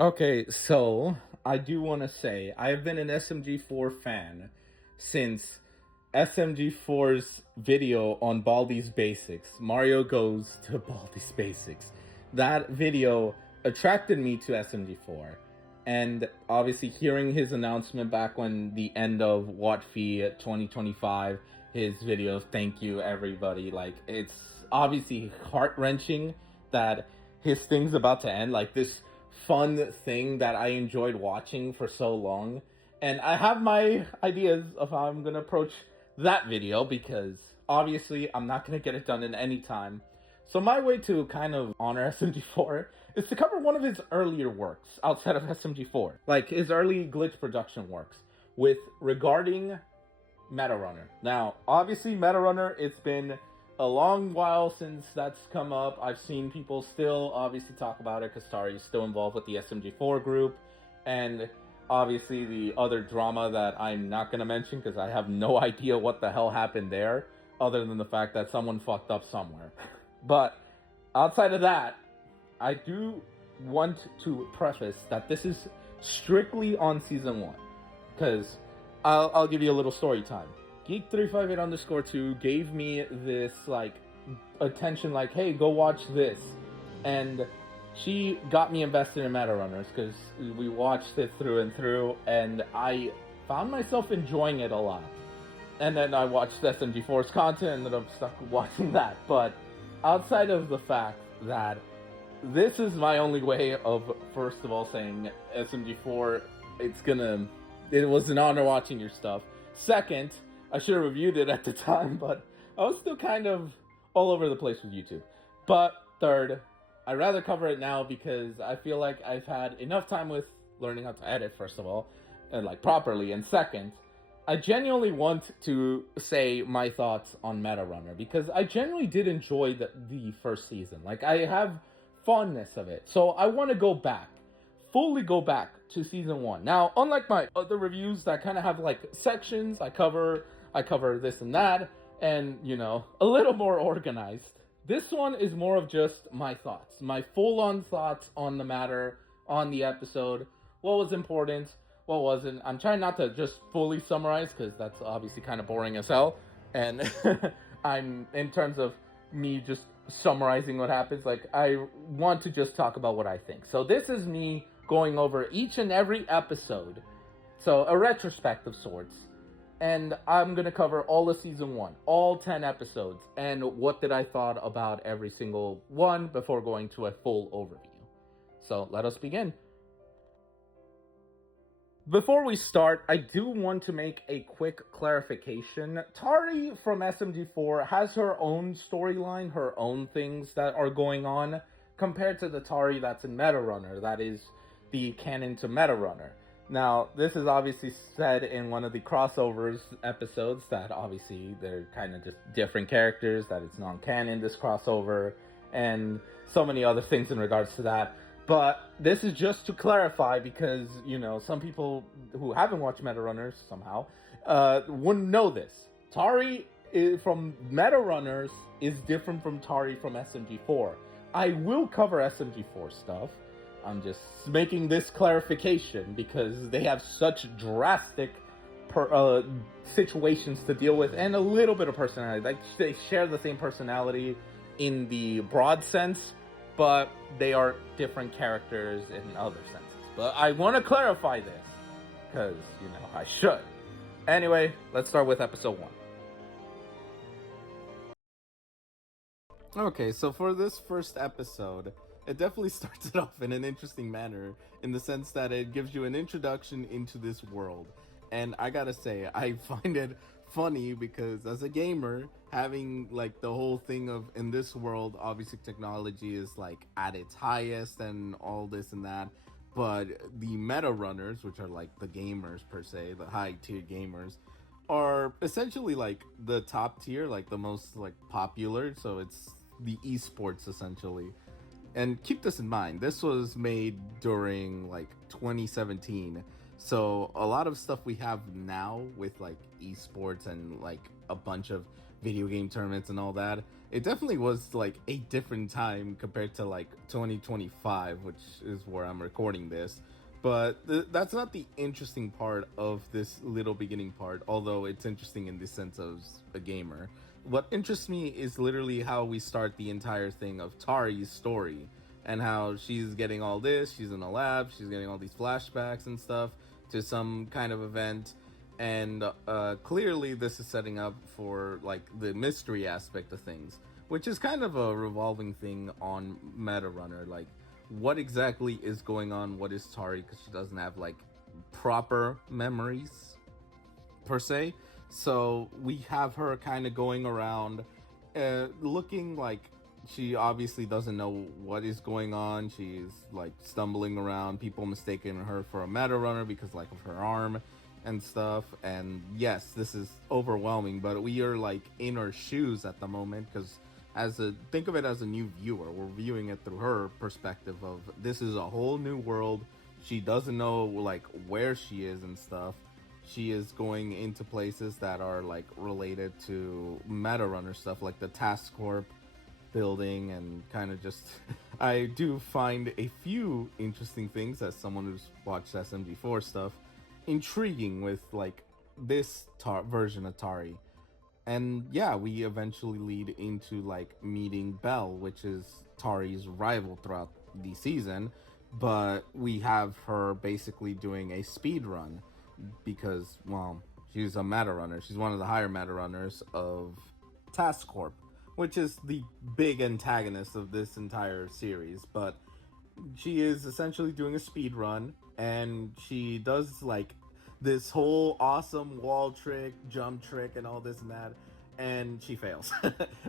Okay, so I do want to say I've been an SMG4 fan since SMG4's video on Baldi's Basics. Mario goes to Baldi's Basics. That video attracted me to SMG4. And obviously, hearing his announcement back when the end of What Fee 2025, his video, thank you everybody. Like, it's obviously heart wrenching that his thing's about to end. Like, this fun thing that I enjoyed watching for so long. And I have my ideas of how I'm going to approach that video because obviously I'm not going to get it done in any time. So my way to kind of honor SMG4 is to cover one of his earlier works outside of SMG4, like his early Glitch Production works with regarding Meta Runner. Now, obviously Meta Runner, it's been a long while since that's come up. I've seen people still obviously talk about it because Tari is still involved with the SMG4 group, and obviously the other drama that I'm not going to mention because I have no idea what the hell happened there, other than the fact that someone fucked up somewhere. But outside of that, I do want to preface that this is strictly on season 1, because I'll give you a little story time. Geek358 underscore 2 gave me this like attention, like, hey, go watch this, and she got me invested in Meta Runners because we watched it through and through, and I found myself enjoying it a lot. And then I watched SMG4's content, and then I'm stuck watching that. But outside of the fact that this is my only way of, first of all, saying SMG4, it was an honor watching your stuff. Second, I should have reviewed it at the time, but I was still kind of all over the place with YouTube. But third, I'd rather cover it now because I feel like I've had enough time with learning how to edit, first of all, and like properly. And second, I genuinely want to say my thoughts on Meta Runner because I genuinely did enjoy the first season. Like, I have fondness of it. So I want to fully go back to season 1. Now, unlike my other reviews that kind of have like sections, I cover this and that, and a little more organized. This one is more of just my thoughts, my full-on thoughts on the matter, on the episode, what was important, what wasn't. I'm trying not to just fully summarize because that's obviously kind of boring as hell. And I'm, in terms of me just summarizing what happens, like, I want to just talk about what I think. So this is me going over each and every episode. So a retrospective sorts. And I'm going to cover all of season 1, all 10 episodes, and what did I thought about every single one before going to a full overview. So let us begin. Before we start, I do want to make a quick clarification. Tari from SMG4 has her own storyline, her own things that are going on, compared to the Tari that's in Meta Runner, that is the canon to Meta Runner. Now, this is obviously said in one of the crossovers episodes that obviously they're kind of just different characters, that it's non-canon, this crossover, and so many other things in regards to that. But this is just to clarify because, some people who haven't watched Meta Runners somehow wouldn't know this. Tari from Meta Runners is different from Tari from SMG4. I will cover SMG4 stuff. I'm just making this clarification because they have such drastic situations to deal with and a little bit of personality. Like, they share the same personality in the broad sense, but they are different characters in other senses. But I want to clarify this because, I should. Anyway, let's start with episode 1. Okay, so for this first episode, it definitely starts it off in an interesting manner in the sense that it gives you an introduction into this world. And I gotta say, I find it funny because as a gamer, having like the whole thing of in this world, obviously technology is like at its highest and all this and that. But the meta runners, which are like the gamers per se, the high tier gamers, are essentially like the top tier, like the most like popular. So it's the esports essentially. And keep this in mind, this was made during like 2017. So a lot of stuff we have now with like esports and like a bunch of video game tournaments and all that. It definitely was like a different time compared to like 2025, which is where I'm recording this. But that's not the interesting part of this little beginning part, although it's interesting in the sense of a gamer. What interests me is literally how we start the entire thing of Tari's story and how she's getting all this, she's in a lab, she's getting all these flashbacks and stuff to some kind of event. And clearly this is setting up for like the mystery aspect of things, which is kind of a revolving thing on Meta Runner. Like, what exactly is going on? What is Tari? Because she doesn't have like proper memories per se. So we have her kind of going around looking like she obviously doesn't know what is going on. She's like stumbling around, people mistaking her for a Meta Runner because like of her arm and stuff. And yes, this is overwhelming, but we are like in her shoes at the moment, because think of it as a new viewer. We're viewing it through her perspective of this is a whole new world. She doesn't know like where she is and stuff. She is going into places that are like related to Meta Runner stuff, like the Task Corp building, and kind of just I do find a few interesting things as someone who's watched SMG4 stuff intriguing with like this version of Tari. And yeah, we eventually lead into like meeting Belle, which is Tari's rival throughout the season, but we have her basically doing a speed run because, well, she's a Meta Runner. She's one of the higher Meta Runners of Task Corp, which is the big antagonist of this entire series. But she is essentially doing a speed run, and she does like this whole awesome wall trick, jump trick, and all this and that, and she fails.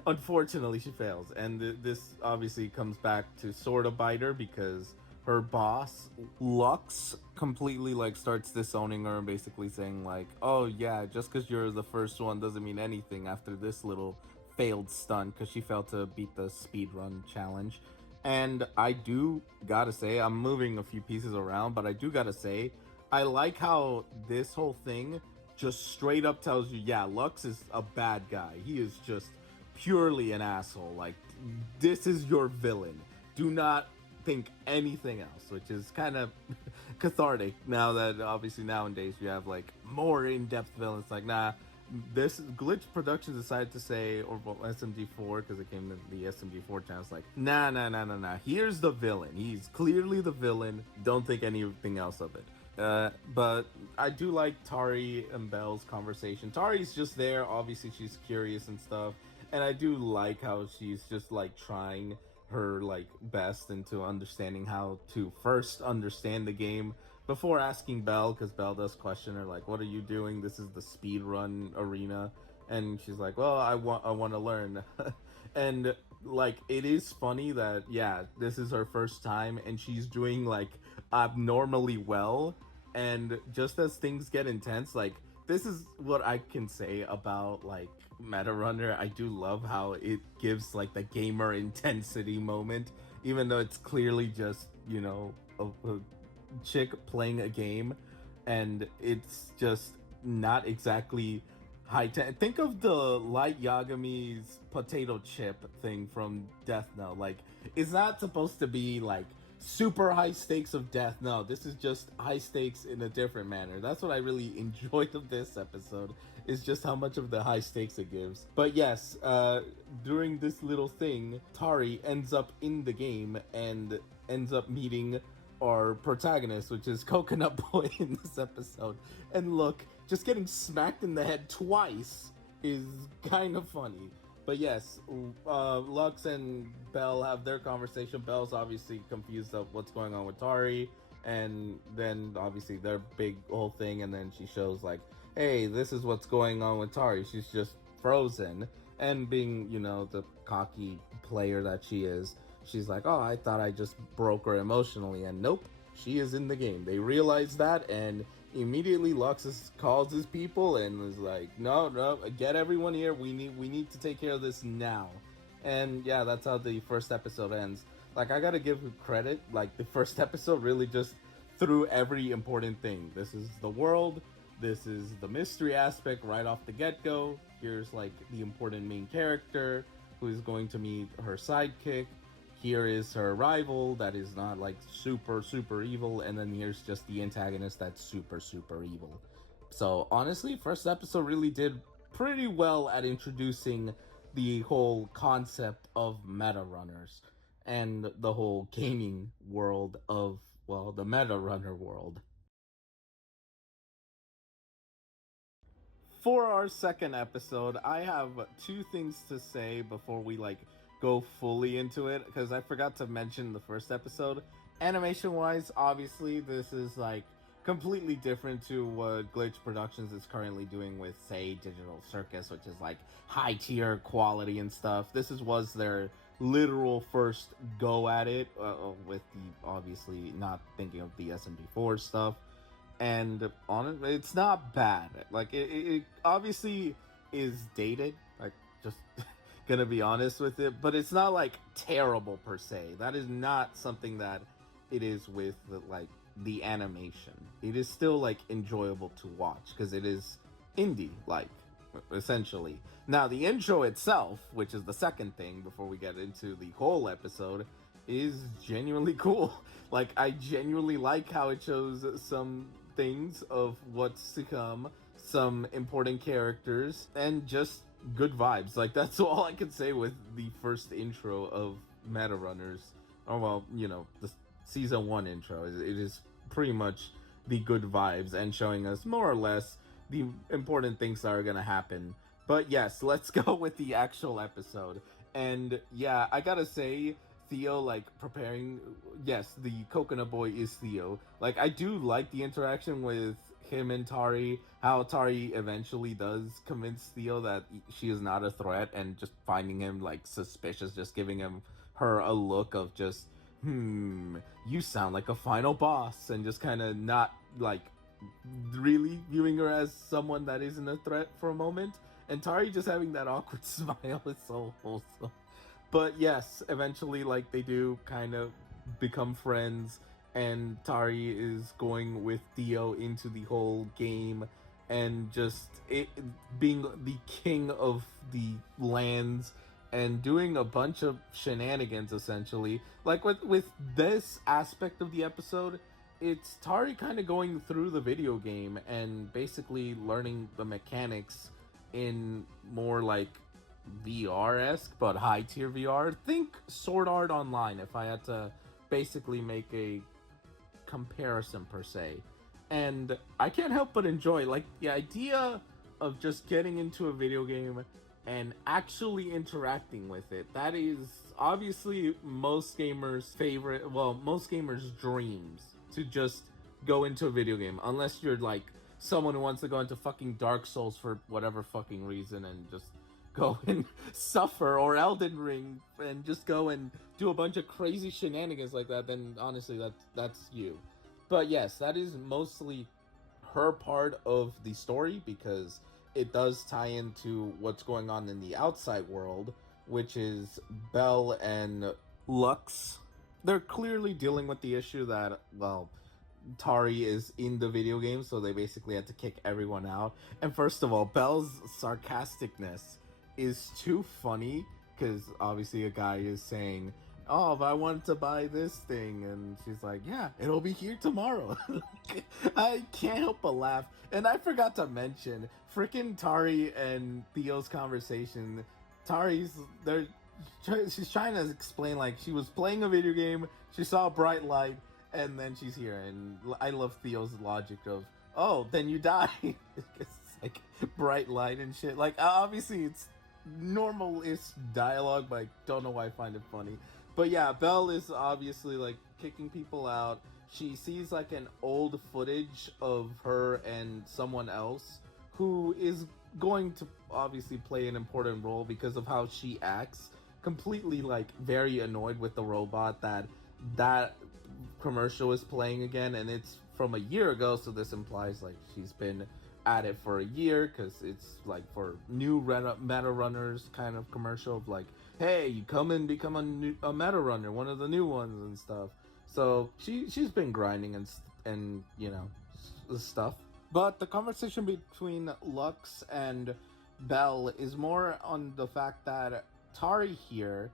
Unfortunately, she fails, and this obviously comes back to sort of bite her, because her boss Lux completely like starts disowning her and basically saying like, oh yeah, just because you're the first one doesn't mean anything after this little failed stunt, because she failed to beat the speedrun challenge. And I do gotta say, I'm moving a few pieces around, but I do gotta say, I like how this whole thing just straight up tells you, yeah, Lux is a bad guy. He is just purely an asshole. Like, this is your villain. Do not think anything else, which is kind of cathartic now that obviously nowadays you have like more in-depth villains. Like, nah, this Glitch Production decided to say, or well, SMG4, because it came to the SMG4 channel, it's like, nah, here's the villain. He's clearly the villain. Don't think anything else of it. But I do like Tari and Belle's conversation. Tari's just there, obviously she's curious and stuff, and I do like how she's just like trying her like best into understanding how to first understand the game before asking Belle, because Belle does question her like, what are you doing? This is the speed run arena. And she's like, well, I want to learn. And like, it is funny that, yeah, this is her first time and she's doing like abnormally well. And just as things get intense, like, this is what I can say about like Meta Runner. I do love how it gives like the gamer intensity moment, even though it's clearly just, you know, a chick playing a game, and it's just not exactly think of the Light Yagami's potato chip thing from Death Note. Like, it's not supposed to be like super high stakes of death. No, this is just high stakes in a different manner. That's what I really enjoyed of this episode, is just how much of the high stakes it gives. But yes, during this little thing, Tari ends up in the game and ends up meeting our protagonist, which is Coconut Boy in this episode. And look, just getting smacked in the head twice is kind of funny. But yes, Lux and Belle have their conversation. Belle's obviously confused of what's going on with Tari, and then obviously their big whole thing, and then she shows like, hey, this is what's going on with Tari. She's just frozen. And being, you know, the cocky player that she is, she's like, oh, I thought I just broke her emotionally, and nope, she is in the game. They realize that, and immediately Lux calls his people and is like, no, get everyone here. We need to take care of this now. And yeah, that's how the first episode ends. Like, I gotta give credit. Like, the first episode really just threw every important thing. This is the world. This is the mystery aspect right off the get-go. Here's like the important main character who is going to meet her sidekick. Here is her rival that is not like super evil, and then here's just the antagonist that's super evil. So honestly, first episode really did pretty well at introducing the whole concept of meta runners and the whole gaming world of, well, the meta runner world. For our second episode, I have two things to say before we like go fully into it, because I forgot to mention the first episode. Animation wise, obviously this is like completely different to what Glitch Productions is currently doing with, say, Digital Circus, which is like high tier quality and stuff. This was their literal first go at it, with the obviously not thinking of the SMG4 stuff. And on it, it's not bad. Like it obviously is dated. Like, just gonna be honest with it, but it's not like terrible per se. That is not something that it is with like the animation. It is still like enjoyable to watch because it is indie like, essentially. Now the intro itself, which is the second thing before we get into the whole episode, is genuinely cool. Like, I genuinely like how it shows some things of what's to come, some important characters, and just good vibes. Like, that's all I can say with the first intro of Meta Runners. Or, well, you know, the season 1 intro. It is pretty much the good vibes and showing us more or less the important things that are gonna happen. But yes, let's go with the actual episode. And yeah, I gotta say, Theo, like, preparing, yes, the coconut boy is Theo. Like, I do like the interaction with him and Tari, how Tari eventually does convince Theo that she is not a threat, and just finding him like suspicious, just giving her a look of just, you sound like a final boss, and just kind of not like really viewing her as someone that isn't a threat for a moment. And Tari just having that awkward smile is so wholesome. But yes, eventually, like, they do kind of become friends, and Tari is going with Theo into the whole game, and just it being the king of the lands and doing a bunch of shenanigans, essentially. Like, with this aspect of the episode, it's Tari kind of going through the video game and basically learning the mechanics in more like VR-esque, but high tier VR. Think Sword Art Online, if I had to basically make a comparison per se. And I can't help but enjoy, like, the idea of just getting into a video game and actually interacting with it. That is obviously most gamers' favorite, well, most gamers' dreams, to just go into a video game, unless you're like someone who wants to go into fucking Dark Souls for whatever fucking reason and just go and suffer, or Elden Ring and just go and do a bunch of crazy shenanigans like that. Then honestly, that's you. But yes, that is mostly her part of the story, because it does tie into what's going on in the outside world, which is Belle and Lux. They're clearly dealing with the issue that, well, Tari is in the video game, so they basically had to kick everyone out. And first of all, Belle's sarcasticness is too funny, because obviously a guy is saying, oh, if I wanted to buy this thing, and she's like, yeah, it'll be here tomorrow. I can't help but laugh. And I forgot to mention, freaking Tari and Theo's conversation. She's trying to explain, like, she was playing a video game, she saw a bright light, and then she's here. And I love Theo's logic of, oh, then you die. It's like bright light and shit. Like, obviously it's normal-ish dialogue, but I don't know why I find it funny. But yeah, Belle is obviously like kicking people out. She sees like an old footage of her and someone else who is going to obviously play an important role because of how she acts. Completely like very annoyed with the robot that commercial is playing again, and it's from a year ago, so this implies like she's been at it for a year, because it's like for new meta runners kind of commercial of like, hey, you come and become a meta runner, one of the new ones and stuff. So she's been grinding and you know, stuff. But the conversation between Lux and Bell is more on the fact that Tari here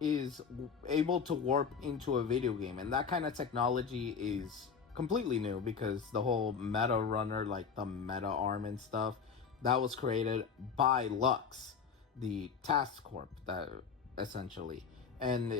is able to warp into a video game, and that kind of technology is completely new because the whole meta runner, like the meta arm and stuff, that was created by Lux, the Task Corp, that essentially, and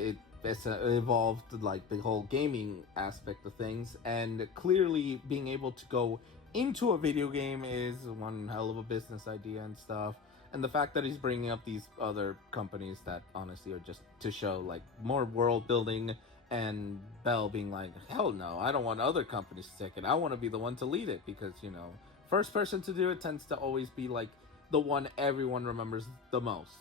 it's evolved like the whole gaming aspect of things, and clearly being able to go into a video game is one hell of a business idea and stuff. And the fact that he's bringing up these other companies that honestly are just to show like more world building, and Bell being like, hell no, I don't want other companies to take it. I want to be the one to lead it because, first person to do it tends to always be like the one everyone remembers the most,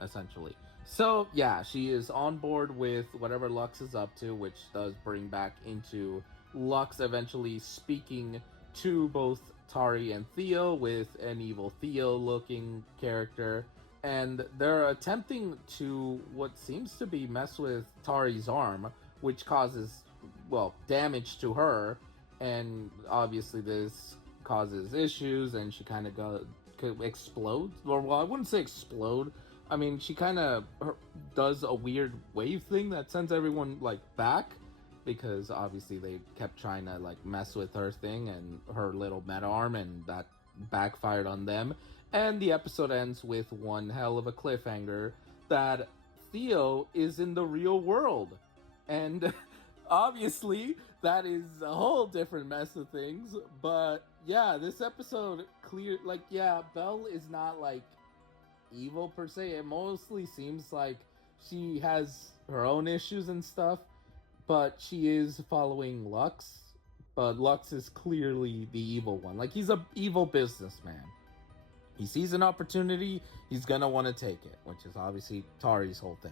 essentially. So yeah, she is on board with whatever Lux is up to, which does bring back into Lux eventually speaking to both Tari and Theo with an evil Theo looking character. And they're attempting to what seems to be mess with Tari's arm, which causes, well, damage to her. And obviously, this causes issues, and she kind of explodes. Or, well, I wouldn't say explode. I mean, she kind of does a weird wave thing that sends everyone like back, because obviously they kept trying to like mess with her thing and her little meta arm, and that backfired on them. And the episode ends with one hell of a cliffhanger that Theo is in the real world. And obviously that is a whole different mess of things. But yeah, this episode clear, like, yeah, Belle is not like evil per se. It mostly seems like she has her own issues and stuff, but she is following Lux. But Lux is clearly the evil one. Like, he's a evil businessman. He sees an opportunity, he's gonna want to take it, which is obviously Tari's whole thing.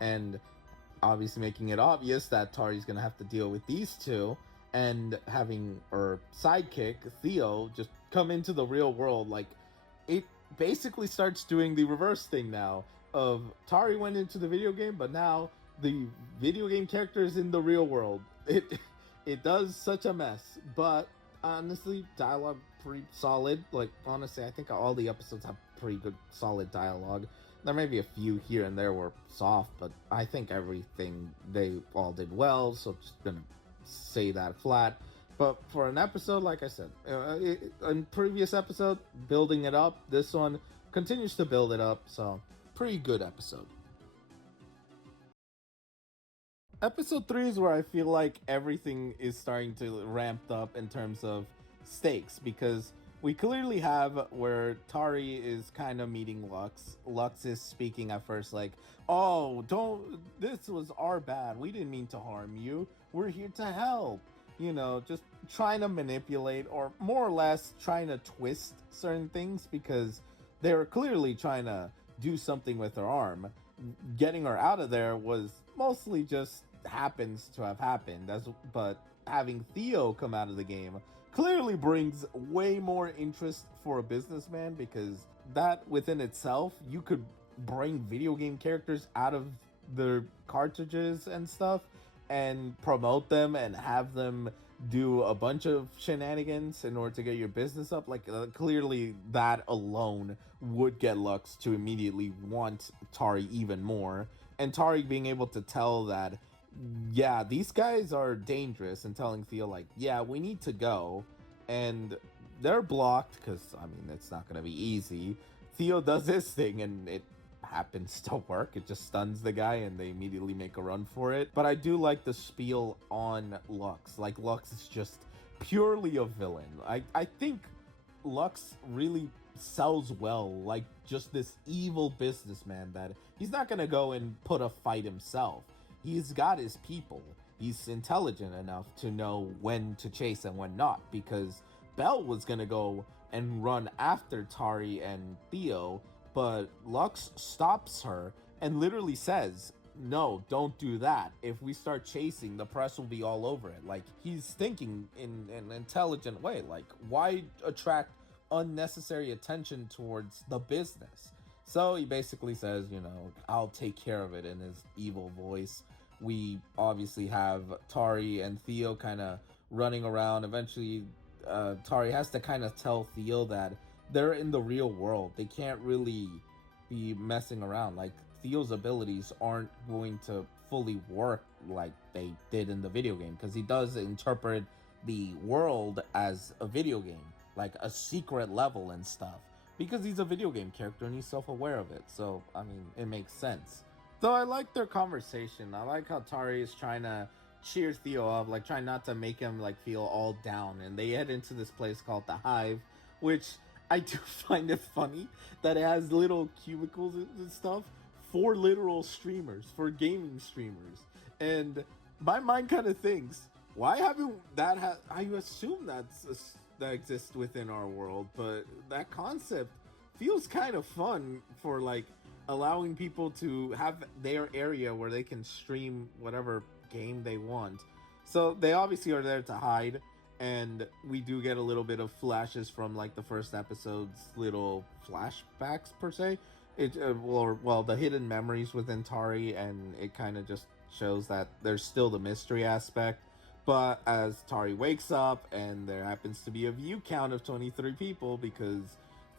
And obviously making it obvious that Tari's gonna have to deal with these two, and having her sidekick, Theo, just come into the real world. Like, it basically starts doing the reverse thing now of Tari went into the video game, but now the video game character is in the real world. It does such a mess, but honestly, dialogue pretty solid. Like, honestly, I think all the episodes have pretty good solid dialogue. There may be a few here and there were soft, but I think everything they all did well, so just gonna say that flat. But for an episode, like I said, in previous episode, building it up, this one continues to build it up, so pretty good episode. Episode 3 is where I feel like everything is starting to ramp up in terms of stakes, because we clearly have where Tari is kind of meeting Lux. Lux is speaking at first like, oh, this was our bad. We didn't mean to harm you. We're here to help. Just trying to manipulate, or more or less trying to twist certain things, because they're clearly trying to do something with her arm. Getting her out of there was mostly just happens to have happened. But having Theo come out of the game clearly brings way more interest for a businessman, because that within itself, you could bring video game characters out of their cartridges and stuff and promote them and have them do a bunch of shenanigans in order to get your business up. Like, clearly that alone would get Lux to immediately want Tari even more, and Tari being able to tell that, yeah, these guys are dangerous, and telling Theo like, yeah, we need to go. And they're blocked because, I mean, it's not going to be easy. Theo does his thing, and it happens to work. It just stuns the guy, and they immediately make a run for it. But I do like the spiel on Lux. Like, Lux is just purely a villain. I think Lux really sells well, like just this evil businessman that he's not going to go and put a fight himself. He's got his people. He's intelligent enough to know when to chase and when not, because Belle was going to go and run after Tari and Theo, but Lux stops her and literally says, no, don't do that. If we start chasing, the press will be all over it. Like, he's thinking in an intelligent way. Like, why attract unnecessary attention towards the business? So he basically says, I'll take care of it, in his evil voice. We obviously have Tari and Theo kind of running around. Eventually, Tari has to kind of tell Theo that they're in the real world. They can't really be messing around. Like, Theo's abilities aren't going to fully work like they did in the video game, because he does interpret the world as a video game, like a secret level and stuff, because he's a video game character and he's self-aware of it. So I mean, it makes sense. Though I like their conversation. I like how Tari is trying to cheer Theo up, like trying not to make him like feel all down. And they head into this place called the Hive, which I do find it funny that it has little cubicles and stuff for literal streamers, for gaming streamers. And my mind kind of thinks, why haven't that? I assume that exists within our world, but that concept feels kind of fun for like allowing people to have their area where they can stream whatever game they want. So they obviously are there to hide, and we do get a little bit of flashes from like the first episode's little flashbacks per se. Well, the hidden memories within Tari, and it kind of just shows that there's still the mystery aspect. But as Tari wakes up, and there happens to be a view count of 23 people because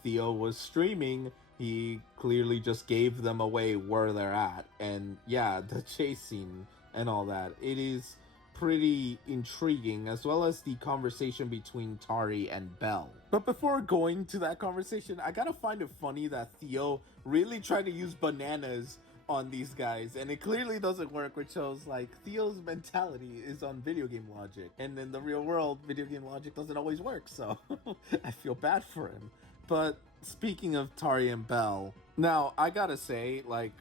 Theo was streaming, he clearly just gave them away where they're at. And yeah, the chase scene and all that, it is pretty intriguing, as well as the conversation between Tari and Belle. But before going to that conversation, I gotta find it funny that Theo really tried to use bananas on these guys, and it clearly doesn't work, which shows like Theo's mentality is on video game logic, and in the real world video game logic doesn't always work. So I feel bad for him. But speaking of Tari and Belle, now I gotta say, like,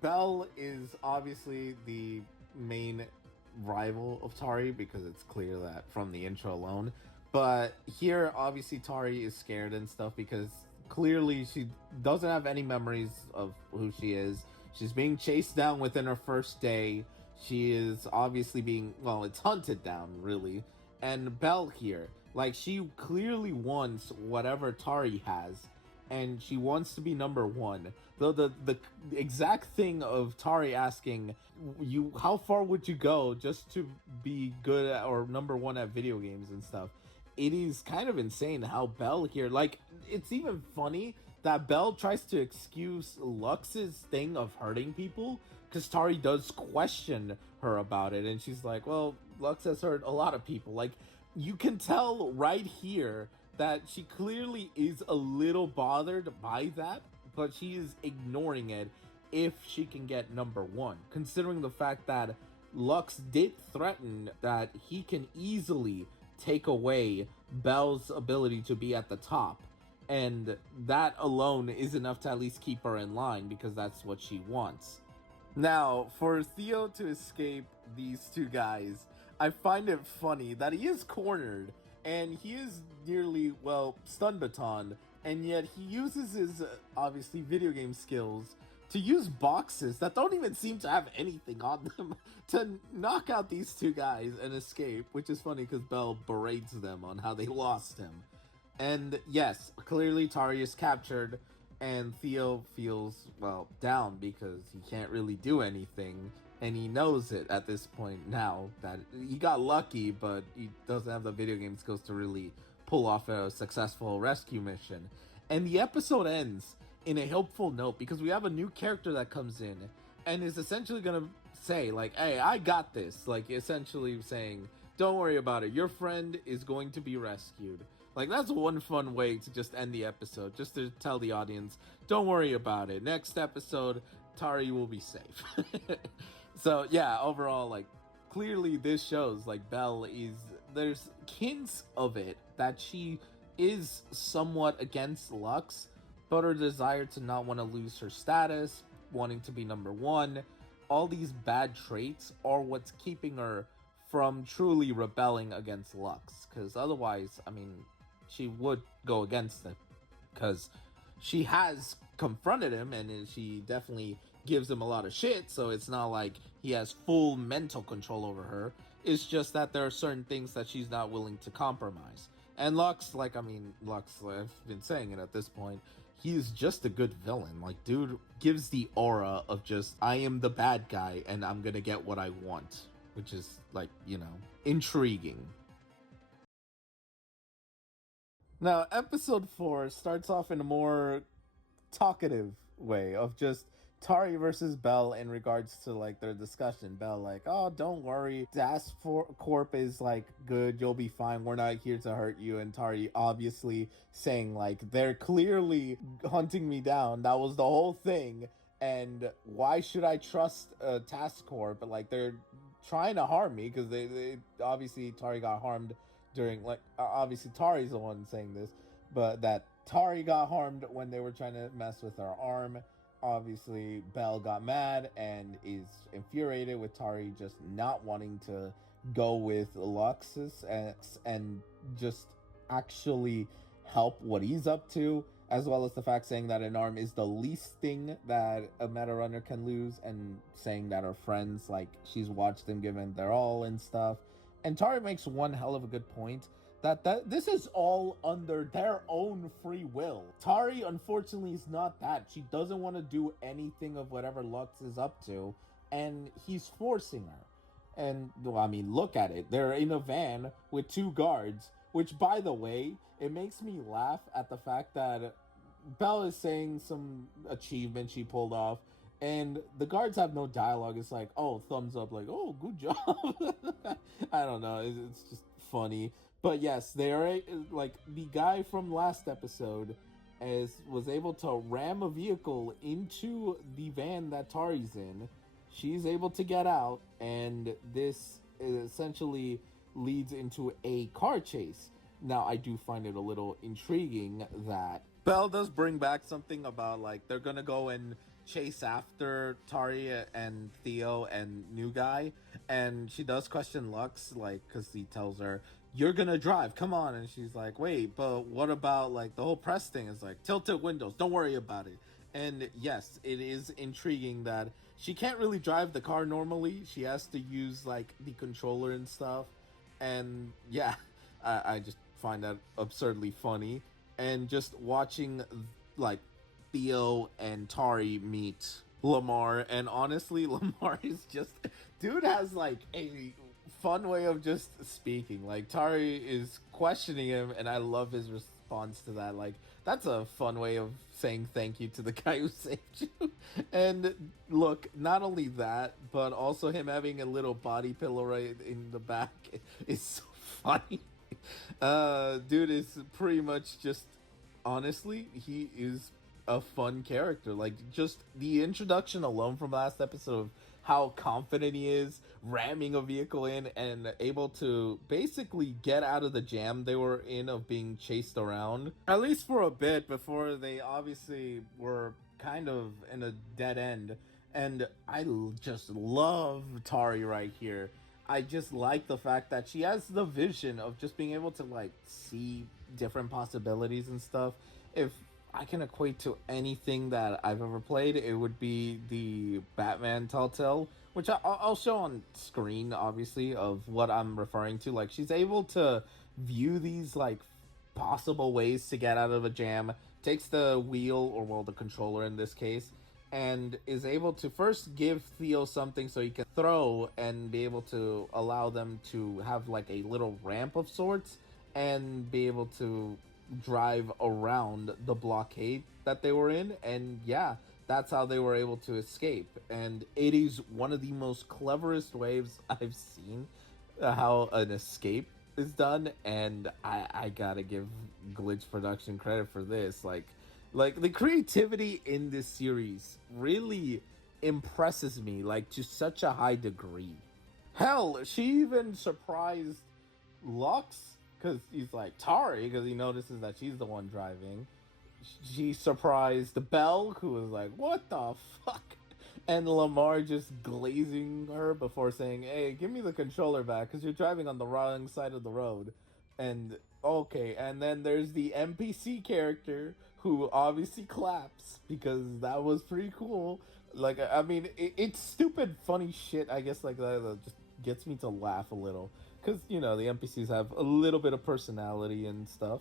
Belle is obviously the main rival of Tari, because it's clear that from the intro alone. But here obviously Tari is scared and stuff because clearly she doesn't have any memories of who she is. She's being chased down within her first day. She is obviously being, well, it's hunted down, really. And Belle here, like, she clearly wants whatever Tari has, and she wants to be number one. Though the exact thing of Tari asking you, how far would you go just to be good at, or number one at video games and stuff, it is kind of insane how Belle here, like, it's even funny that Belle tries to excuse Lux's thing of hurting people, because Tari does question her about it, and she's like, well, Lux has hurt a lot of people. Like, you can tell right here that she clearly is a little bothered by that, but she is ignoring it if she can get number one, considering the fact that Lux did threaten that he can easily take away Belle's ability to be at the top. And that alone is enough to at least keep her in line, because that's what she wants. Now, for Theo to escape these two guys, I find it funny that he is cornered, and he is nearly, well, stun baton, and yet he uses his, obviously, video game skills to use boxes that don't even seem to have anything on them to knock out these two guys and escape, which is funny because Belle berates them on how they lost him. And yes, clearly Tari is captured, and Theo feels, well, down because he can't really do anything, and he knows it at this point now that he got lucky, but he doesn't have the video game skills to really pull off a successful rescue mission. And the episode ends in a helpful note, because we have a new character that comes in and is essentially gonna say, like, hey, I got this, like, essentially saying, don't worry about it, your friend is going to be rescued. Like, that's one fun way to just end the episode, just to tell the audience, don't worry about it, next episode Tari will be safe. So yeah, overall, like, clearly this shows like Belle is, there's hints of it that she is somewhat against Lux, but her desire to not want to lose her status, wanting to be number one, all these bad traits are what's keeping her from truly rebelling against Lux. Because otherwise, I mean, she would go against it, because she has confronted him, and she definitely gives him a lot of shit, so it's not like he has full mental control over her. It's just that there are certain things that she's not willing to compromise. And Lux, like, I mean, Lux, I've been saying it at this point, he's just a good villain. Like, dude gives the aura of just, I am the bad guy and I'm gonna get what I want, which is, like, you know, intriguing. Now, episode 4 starts off in a more talkative way of just Tari versus Bell in regards to like their discussion. Bell like, oh, don't worry, Das Corp is like good, you'll be fine. We're not here to hurt you. And Tari obviously saying like they're clearly hunting me down. That was the whole thing. And why should I trust Task Corp? But like they're trying to harm me because they obviously Tari got harmed during like obviously Tari's the one saying this, but that Tari got harmed when they were trying to mess with her arm. Obviously, Belle got mad and is infuriated with Tari just not wanting to go with Luxus and just actually help what he's up to, as well as the fact saying that an arm is the least thing that a meta runner can lose, and saying that her friends, like, she's watched them giving their all and stuff. And Tari makes one hell of a good point that this is all under their own free will. Tari, unfortunately, is not that. She doesn't want to do anything of whatever Lux is up to, and he's forcing her. And, well, I mean, look at it. They're in a van with 2 guards, which, by the way, it makes me laugh at the fact that Belle is saying some achievement she pulled off, and the guards have no dialogue. It's like, oh, thumbs up, like, oh, good job. I don't know. It's just funny. But yes, they are like the guy from last episode was able to ram a vehicle into the van that Tari's in. She's able to get out, and this essentially leads into a car chase. Now, I do find it a little intriguing that Belle does bring back something about like they're gonna go and chase after Tari and Theo and New Guy, and she does question Lux, like, because he tells her, you're gonna drive, come on. And she's like, wait, but what about like the whole press thing? Is like, tilted windows, don't worry about it. And yes, it is intriguing that she can't really drive the car normally. She has to use like the controller and stuff. And yeah, I just find that absurdly funny. And just watching like Theo and Tari meet Lamar, and honestly, Lamar is just, dude has like a fun way of just speaking. Like, Tari is questioning him, and I love his response to that. Like, that's a fun way of saying thank you to the guy who saved you. And look, not only that, but also him having a little body pillow right in the back is so funny. Dude is pretty much just, honestly, he is a fun character. Like, just the introduction alone from last episode of how confident he is ramming a vehicle in and able to basically get out of the jam they were in of being chased around, at least for a bit, before they obviously were kind of in a dead end. And I just love Tari right here. I just like the fact that she has the vision of just being able to like see different possibilities and stuff. If I can equate to anything that I've ever played, it would be the Batman Telltale, which I'll show on screen, obviously, of what I'm referring to. Like, she's able to view these, like, possible ways to get out of a jam, takes the wheel, or, well, the controller in this case, and is able to first give Theo something so he can throw and be able to allow them to have, like, a little ramp of sorts and be able to drive around the blockade that they were in. And yeah, that's how they were able to escape. And it is one of the most cleverest ways I've seen how an escape is done. And I gotta give Glitch Production credit for this. Like the creativity in this series really impresses me, like, to such a high degree. Hell, she even surprised Lux, because he's like, Tari, because he notices that she's the one driving. She surprised Belle, who was like, what the fuck? And Lamar just glazing her before saying, hey, give me the controller back, because you're driving on the wrong side of the road. And, okay, and then there's the NPC character, who obviously claps, because that was pretty cool. Like, I mean, it's stupid, funny shit, I guess, like that just gets me to laugh a little. Because, you know, the NPCs have a little bit of personality and stuff.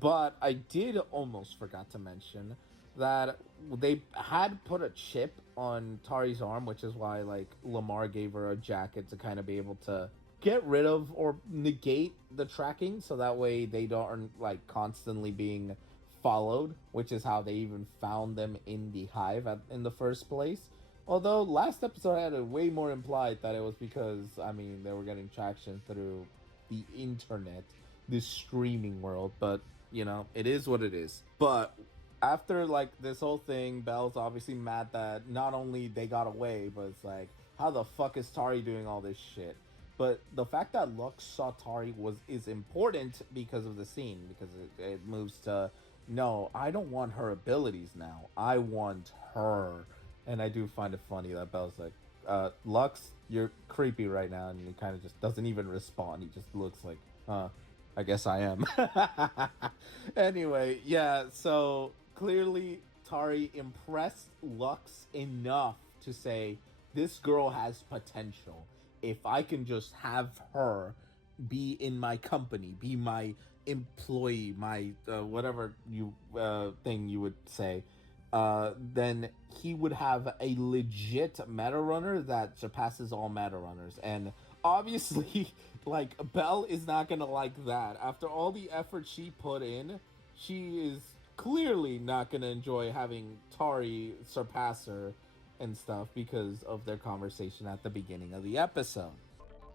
But I did almost forgot to mention that they had put a chip on Tari's arm, which is why, like, Lamar gave her a jacket to kind of be able to get rid of or negate the tracking so that way they don't like constantly being followed, which is how they even found them in the hive in the first place. Although last episode had a way more implied that it was because I mean they were getting traction through the internet, this streaming world, but you know, it is what it is. But after like this whole thing, Belle's obviously mad that not only they got away, but it's like, how the fuck is Tari doing all this shit? But the fact that Lux saw Tari is important because of the scene, because it moves to no, I don't want her abilities now. I want her. And I do find it funny that Belle's like, Lux, you're creepy right now, and he kind of just doesn't even respond. He just looks like, I guess I am. Anyway, yeah, so clearly Tari impressed Lux enough to say, this girl has potential. If I can just have her be in my company, be my employee, my whatever you thing you would say, then he would have a legit meta runner that surpasses all meta runners. And obviously, like, Belle is not gonna like that. After all the effort she put in, she is clearly not gonna enjoy having Tari surpass her and stuff because of their conversation at the beginning of the episode.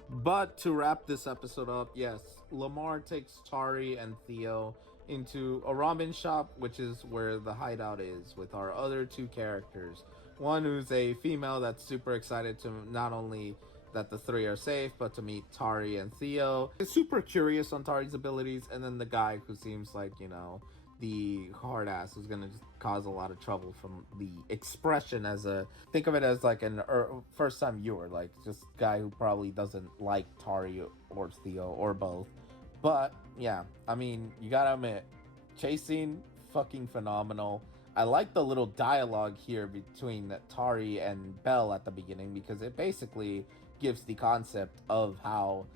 But to wrap this episode up, yes, Lamar takes Tari and Theo into a ramen shop, which is where the hideout is, with our other two characters. One who's a female that's super excited to not only that the three are safe, but to meet Tari and Theo. Is super curious on Tari's abilities, and then the guy who seems like, you know, the hard ass who's gonna just cause a lot of trouble from the expression as a think of it as like an first time viewer, like just guy who probably doesn't like Tari or Theo or both. But yeah, I mean, you gotta admit, chasing fucking phenomenal. I like the little dialogue here between Tari and Belle at the beginning because it basically gives the concept of how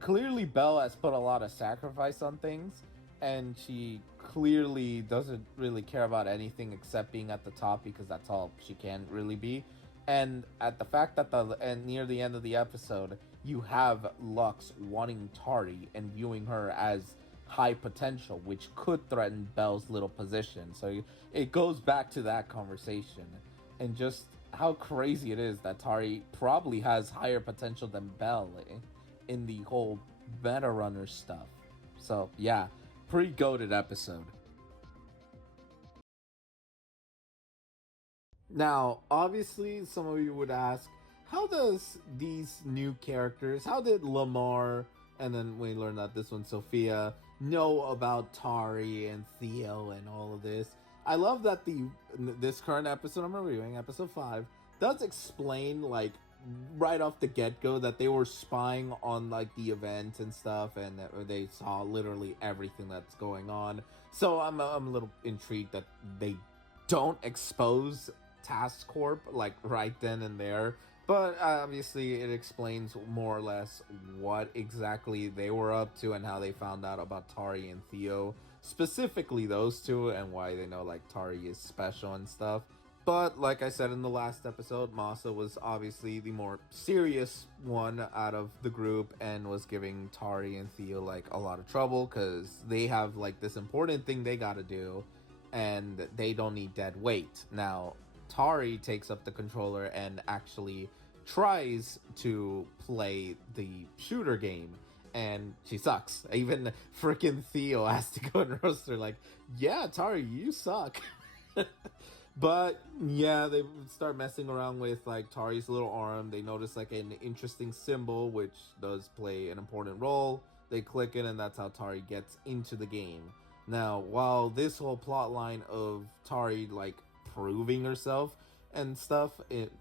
clearly Belle has put a lot of sacrifice on things, and she clearly doesn't really care about anything except being at the top because that's all she can really be. And at the fact that near the end of the episode, you have Lux wanting Tari and viewing her as high potential, which could threaten Belle's little position. So it goes back to that conversation and just how crazy it is that Tari probably has higher potential than Belle in the whole meta runner stuff. So yeah, pretty goated episode. Now, obviously, some of you would ask, how does these new characters, how did Lamar, and then we learned that this one's Sophia, know about Tari and Theo and all of this? I love that this current episode I'm reviewing, episode 5, does explain, like, right off the get-go that they were spying on, like, the event and stuff, and they saw literally everything that's going on. So I'm a little intrigued that they don't expose Task Corp like right then and there, but obviously it explains more or less what exactly they were up to and how they found out about Tari and Theo, specifically those two, and why they know like Tari is special and stuff. But like I said in the last episode, Masa was obviously the more serious one out of the group and was giving Tari and Theo like a lot of trouble because they have like this important thing they gotta do and they don't need dead weight. Now, Tari takes up the controller and actually tries to play the shooter game, and she sucks. Even freaking Theo has to go and roast her like, yeah, Tari, you suck. But yeah, they start messing around with like Tari's little arm. They notice like an interesting symbol, which does play an important role. They click it, and that's how Tari gets into the game. Now, while this whole plot line of Tari like proving herself and stuff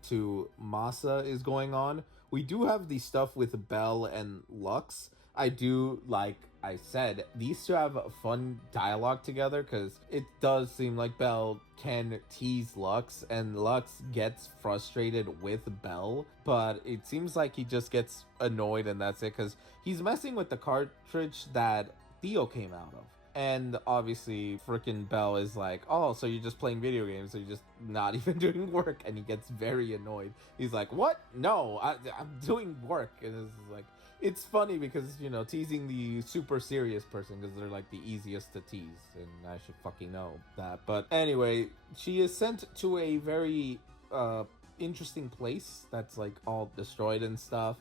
to Masa is going on, we do have the stuff with Belle and Lux. I do, like I said, these two have a fun dialogue together because it does seem like Belle can tease Lux and Lux gets frustrated with Belle, but it seems like he just gets annoyed and that's it because he's messing with the cartridge that Theo came out of. And obviously, freaking Belle is like, oh, so you're just playing video games, so you're just not even doing work. And he gets very annoyed. He's like, what? No, I'm doing work. And it's like, It's funny because, you know, teasing the super serious person because they're like the easiest to tease, and I should fucking know that. But anyway, she is sent to a very uh interesting place that's like all destroyed and stuff.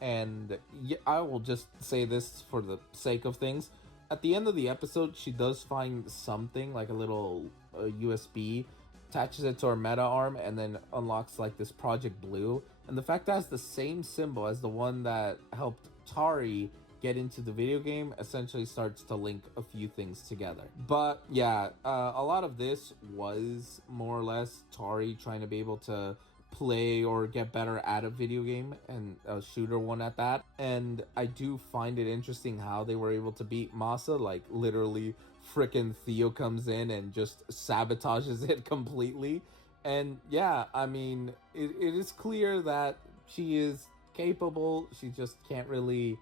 And yeah, I will just say this for the sake of things. At the end of the episode, she does find something like a little USB, attaches it to her meta arm, and then unlocks like this Project Blue. And the fact that it's the same symbol as the one that helped Tari get into the video game essentially starts to link a few things together. But yeah, a lot of this was more or less Tari trying to be able to play or get better at a video game, and a shooter one at that. And I do find it interesting how they were able to beat Masa. Like literally freaking Theo comes in and just sabotages it completely. And yeah, I mean, it is clear that she is capable. She just can't really,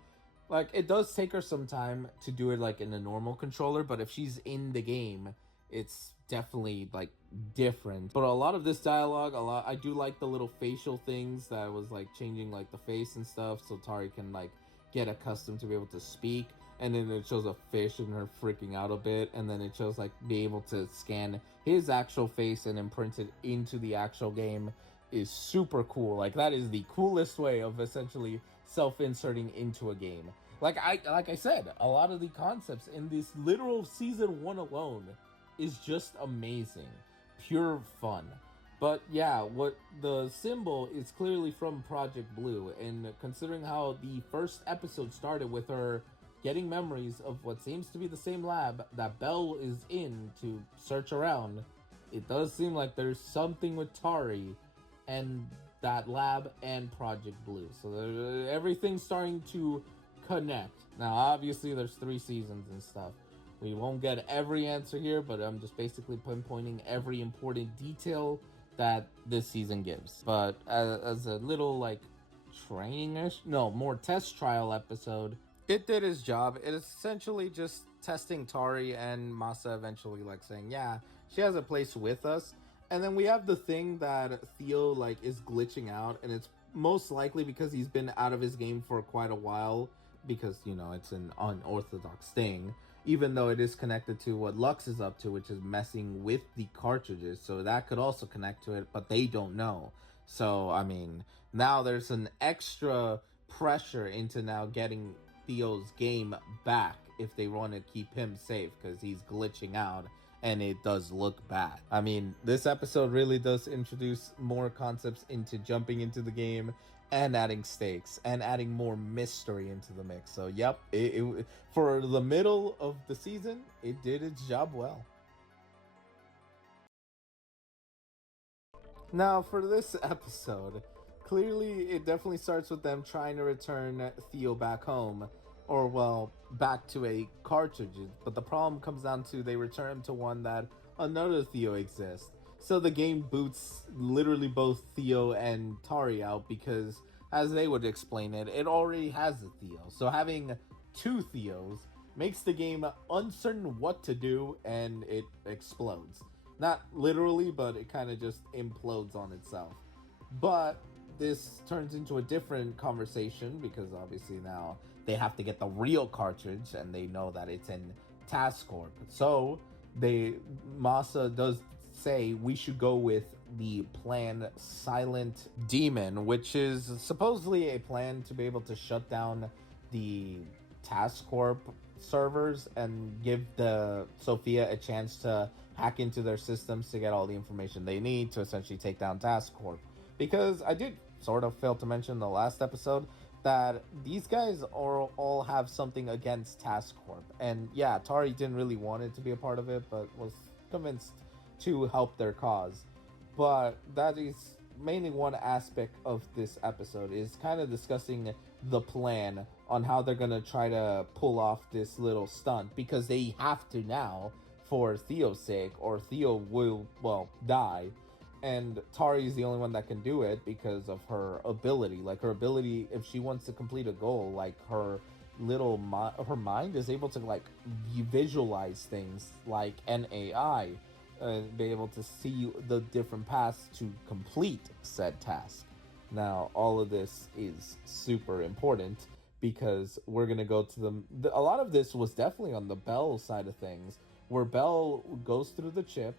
like, it does take her some time to do it like in a normal controller, but if she's in the game, it's definitely like different. But a lot of this dialogue, I do like the little facial things that was like changing like the face and stuff, so Tari can like get accustomed to be able to speak. And then it shows a fish and her freaking out a bit, and then it shows like be able to scan his actual face and imprint it into the actual game is super cool. Like that is the coolest way of essentially self-inserting into a game. Like I said, a lot of the concepts in this literal season 1 alone is just amazing. Pure fun. But yeah, what the symbol is clearly from Project Blue, and considering how the first episode started with her getting memories of what seems to be the same lab that Belle is in to search around, it does seem like there's something with Tari and that lab and Project Blue. So everything's starting to connect. Now, obviously, there's 3 seasons and stuff. We won't get every answer here, but I'm just basically pinpointing every important detail that this season gives. But as a little like training-ish, no, more test trial episode, it did its job. It is essentially just testing Tari and Masa eventually like saying, yeah, she has a place with us. And then we have the thing that Theo like is glitching out, and it's most likely because he's been out of his game for quite a while, because, you know, it's an unorthodox thing, even though it is connected to what Lux is up to, which is messing with the cartridges. So that could also connect to it, but they don't know. So, I mean, now there's an extra pressure into now getting Theo's game back if they want to keep him safe, because he's glitching out and it does look bad. I mean, this episode really does introduce more concepts into jumping into the game and adding stakes and adding more mystery into the mix. So yep, it for the middle of the season, it did its job well. Now for this episode, clearly it definitely starts with them trying to return Theo back home, or well, back to a cartridge. But the problem comes down to they return him to one that another Theo exists. So the game boots literally both Theo and Tari out because, as they would explain it, it already has a Theo. So having 2 Theos makes the game uncertain what to do, and it explodes. Not literally, but it kind of just implodes on itself. But this turns into a different conversation because obviously now they have to get the real cartridge, and they know that it's in Task Corp. So Masa does say we should go with the plan Silent Demon, which is supposedly a plan to be able to shut down the Task Corp servers and give the Sophia a chance to hack into their systems to get all the information they need to essentially take down Task Corp. Because I did sort of fail to mention in the last episode that these guys all have something against Task Corp. And yeah, Tari didn't really want it to be a part of it, but was convinced to help their cause. But that is mainly one aspect of this episode, is kind of discussing the plan on how they're going to try to pull off this little stunt, because they have to now for Theo's sake, or Theo will, well, die. And Tari is the only one that can do it because of her ability. Like, her ability, if she wants to complete a goal, like, her mind is able to, like, visualize things like an AI, and be able to see the different paths to complete said task. Now, all of this is super important because we're gonna go to a lot of this was definitely on the Belle side of things, where Belle goes through the chip,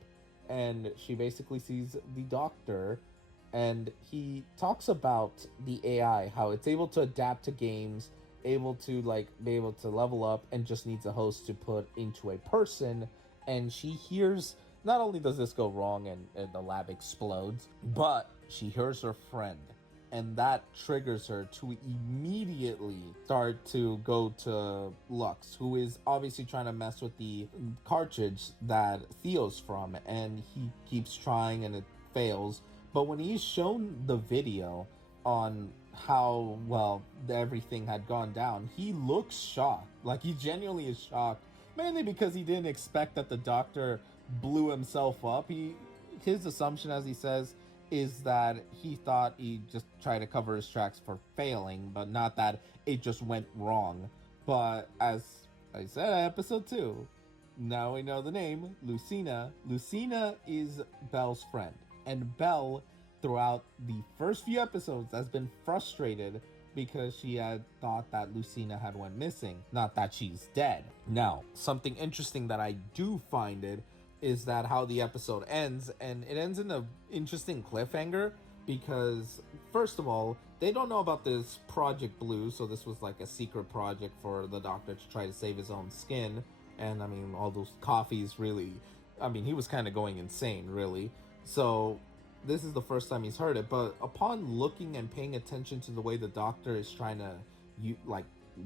and she basically sees the doctor, and he talks about the AI, how it's able to adapt to games, able to like be able to level up, and just needs a host to put into a person. And she hears, not only does this go wrong and the lab explodes, but she hears her friend, and that triggers her to immediately start to go to Lux, who is obviously trying to mess with the cartridge that Theo's from, and he keeps trying and it fails. But when he's shown the video on how well everything had gone down, he looks shocked. Like, he genuinely is shocked, mainly because he didn't expect that the doctor blew himself up. His assumption, as he says, is that he thought he just tried to cover his tracks for failing, but not that it just went wrong. But as I said, episode 2, now we know the name, Lucina. Lucina is Belle's friend. And Belle, throughout the first few episodes, has been frustrated because she had thought that Lucina had went missing, not that she's dead. Now, something interesting that I do find it is that how the episode ends, and it ends in an interesting cliffhanger, because first of all, they don't know about this Project Blue, so this was like a secret project for the doctor to try to save his own skin. And I mean, all those coffees really, I mean, he was kind of going insane, really. So this is the first time he's heard it, but upon looking and paying attention to the way the doctor is trying to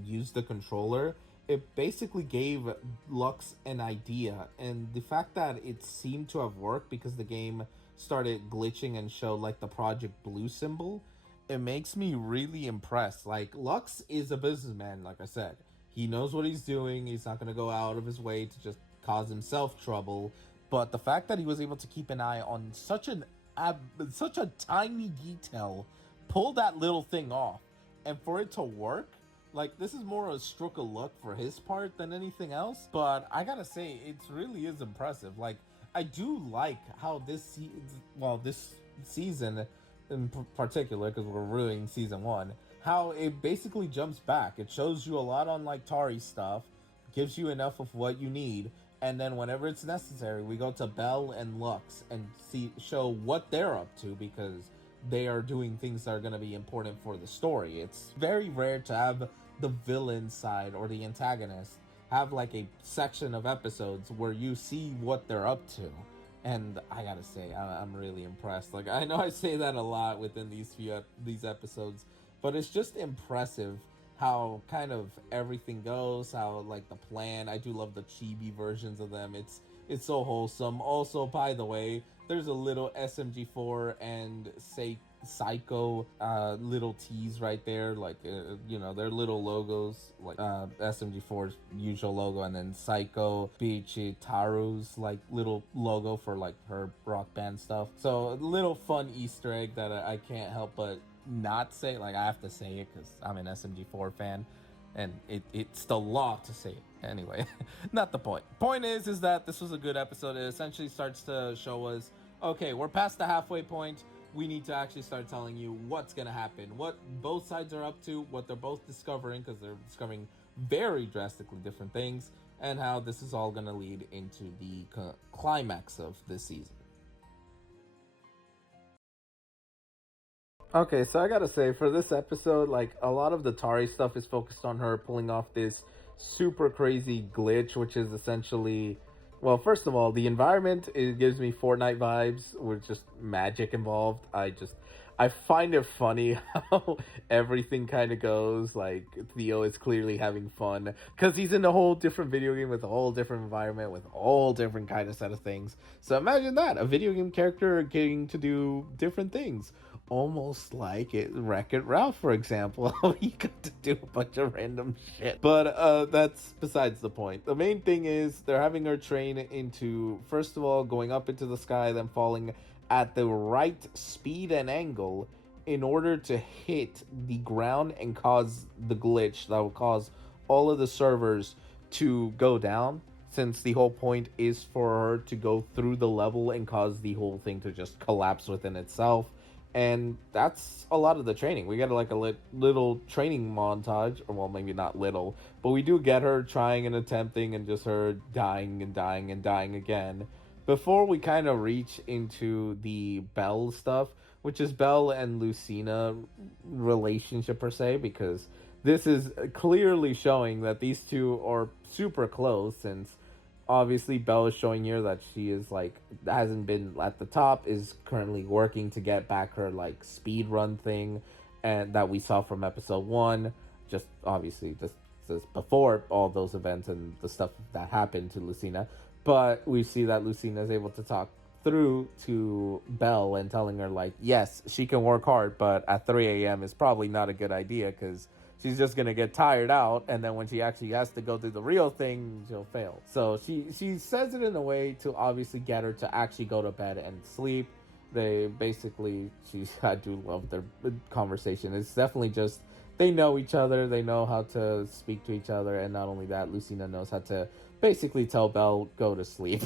use the controller, it basically gave Lux an idea. And the fact that it seemed to have worked because the game started glitching and showed like the Project Blue symbol, it makes me really impressed. Like, Lux is a businessman, like I said. He knows what he's doing. He's not going to go out of his way to just cause himself trouble. But the fact that he was able to keep an eye on such a tiny detail, pull that little thing off, and for it to work, like, this is more a stroke of luck for his part than anything else. But I gotta say, it really is impressive. Like, I do like how this season in particular, because we're ruining season 1, how it basically jumps back. It shows you a lot on like Tari stuff, gives you enough of what you need, and then whenever it's necessary, we go to Belle and Lux and show what they're up to, because they are doing things that are going to be important for the story. It's very rare to have the villain side or the antagonist have like a section of episodes where you see what they're up to. And I gotta say, I'm really impressed. Like, I know I say that a lot within these episodes, but it's just impressive how kind of everything goes, how like the plan. I do love the chibi versions of them. It's so wholesome. Also, by the way, there's a little SMG4 and Psycho little tease right there, like their little logos, like SMG4's usual logo, and then Psycho Taru's like little logo for like her rock band stuff. So a little fun Easter egg that I can't help but not say. Like, I have to say it because I'm an SMG4 fan, and it's the law to say it. Anyway, not the point. Point is that this was a good episode. It essentially starts to show us, okay, we're past the halfway point. We need to actually start telling you what's gonna happen, what both sides are up to, what they're both discovering, because they're discovering very drastically different things, and how this is all gonna lead into the climax of this season. Okay, so I gotta say, for this episode, like, a lot of the Tari stuff is focused on her pulling off this super crazy glitch, which is essentially, well, first of all, the environment, it gives me Fortnite vibes with just magic involved. I find it funny how everything kind of goes. Like, Theo is clearly having fun because he's in a whole different video game with a whole different environment with a whole different kind of set of things. So imagine that, a video game character getting to do different things. Almost like Wreck-It Ralph, for example. He got to do a bunch of random shit. But that's besides the point. The main thing is they're having her train into, first of all, going up into the sky, then falling at the right speed and angle in order to hit the ground and cause the glitch that will cause all of the servers to go down, since the whole point is for her to go through the level and cause the whole thing to just collapse within itself. And that's a lot of the training. We get like a little training montage, or well, maybe not little, but we do get her trying and attempting, and just her dying and dying and dying again, before we kind of reach into the Belle stuff, which is Belle and Lucina relationship per se, because this is clearly showing that these two are super close, since obviously Belle is showing here that she is like hasn't been at the top, is currently working to get back her like speed run thing, and that we saw from episode 1, just obviously just before all those events and the stuff that happened to Lucina. But we see that Lucina is able to talk through to Belle and telling her like, yes, she can work hard, but at 3 a.m. is probably not a good idea, because she's just gonna get tired out, and then when she actually has to go do the real thing, she'll fail. So she says it in a way to obviously get her to actually go to bed and sleep. They basically, I do love their conversation. It's definitely just, they know each other, they know how to speak to each other, and not only that, Lucina knows how to basically tell Belle go to sleep.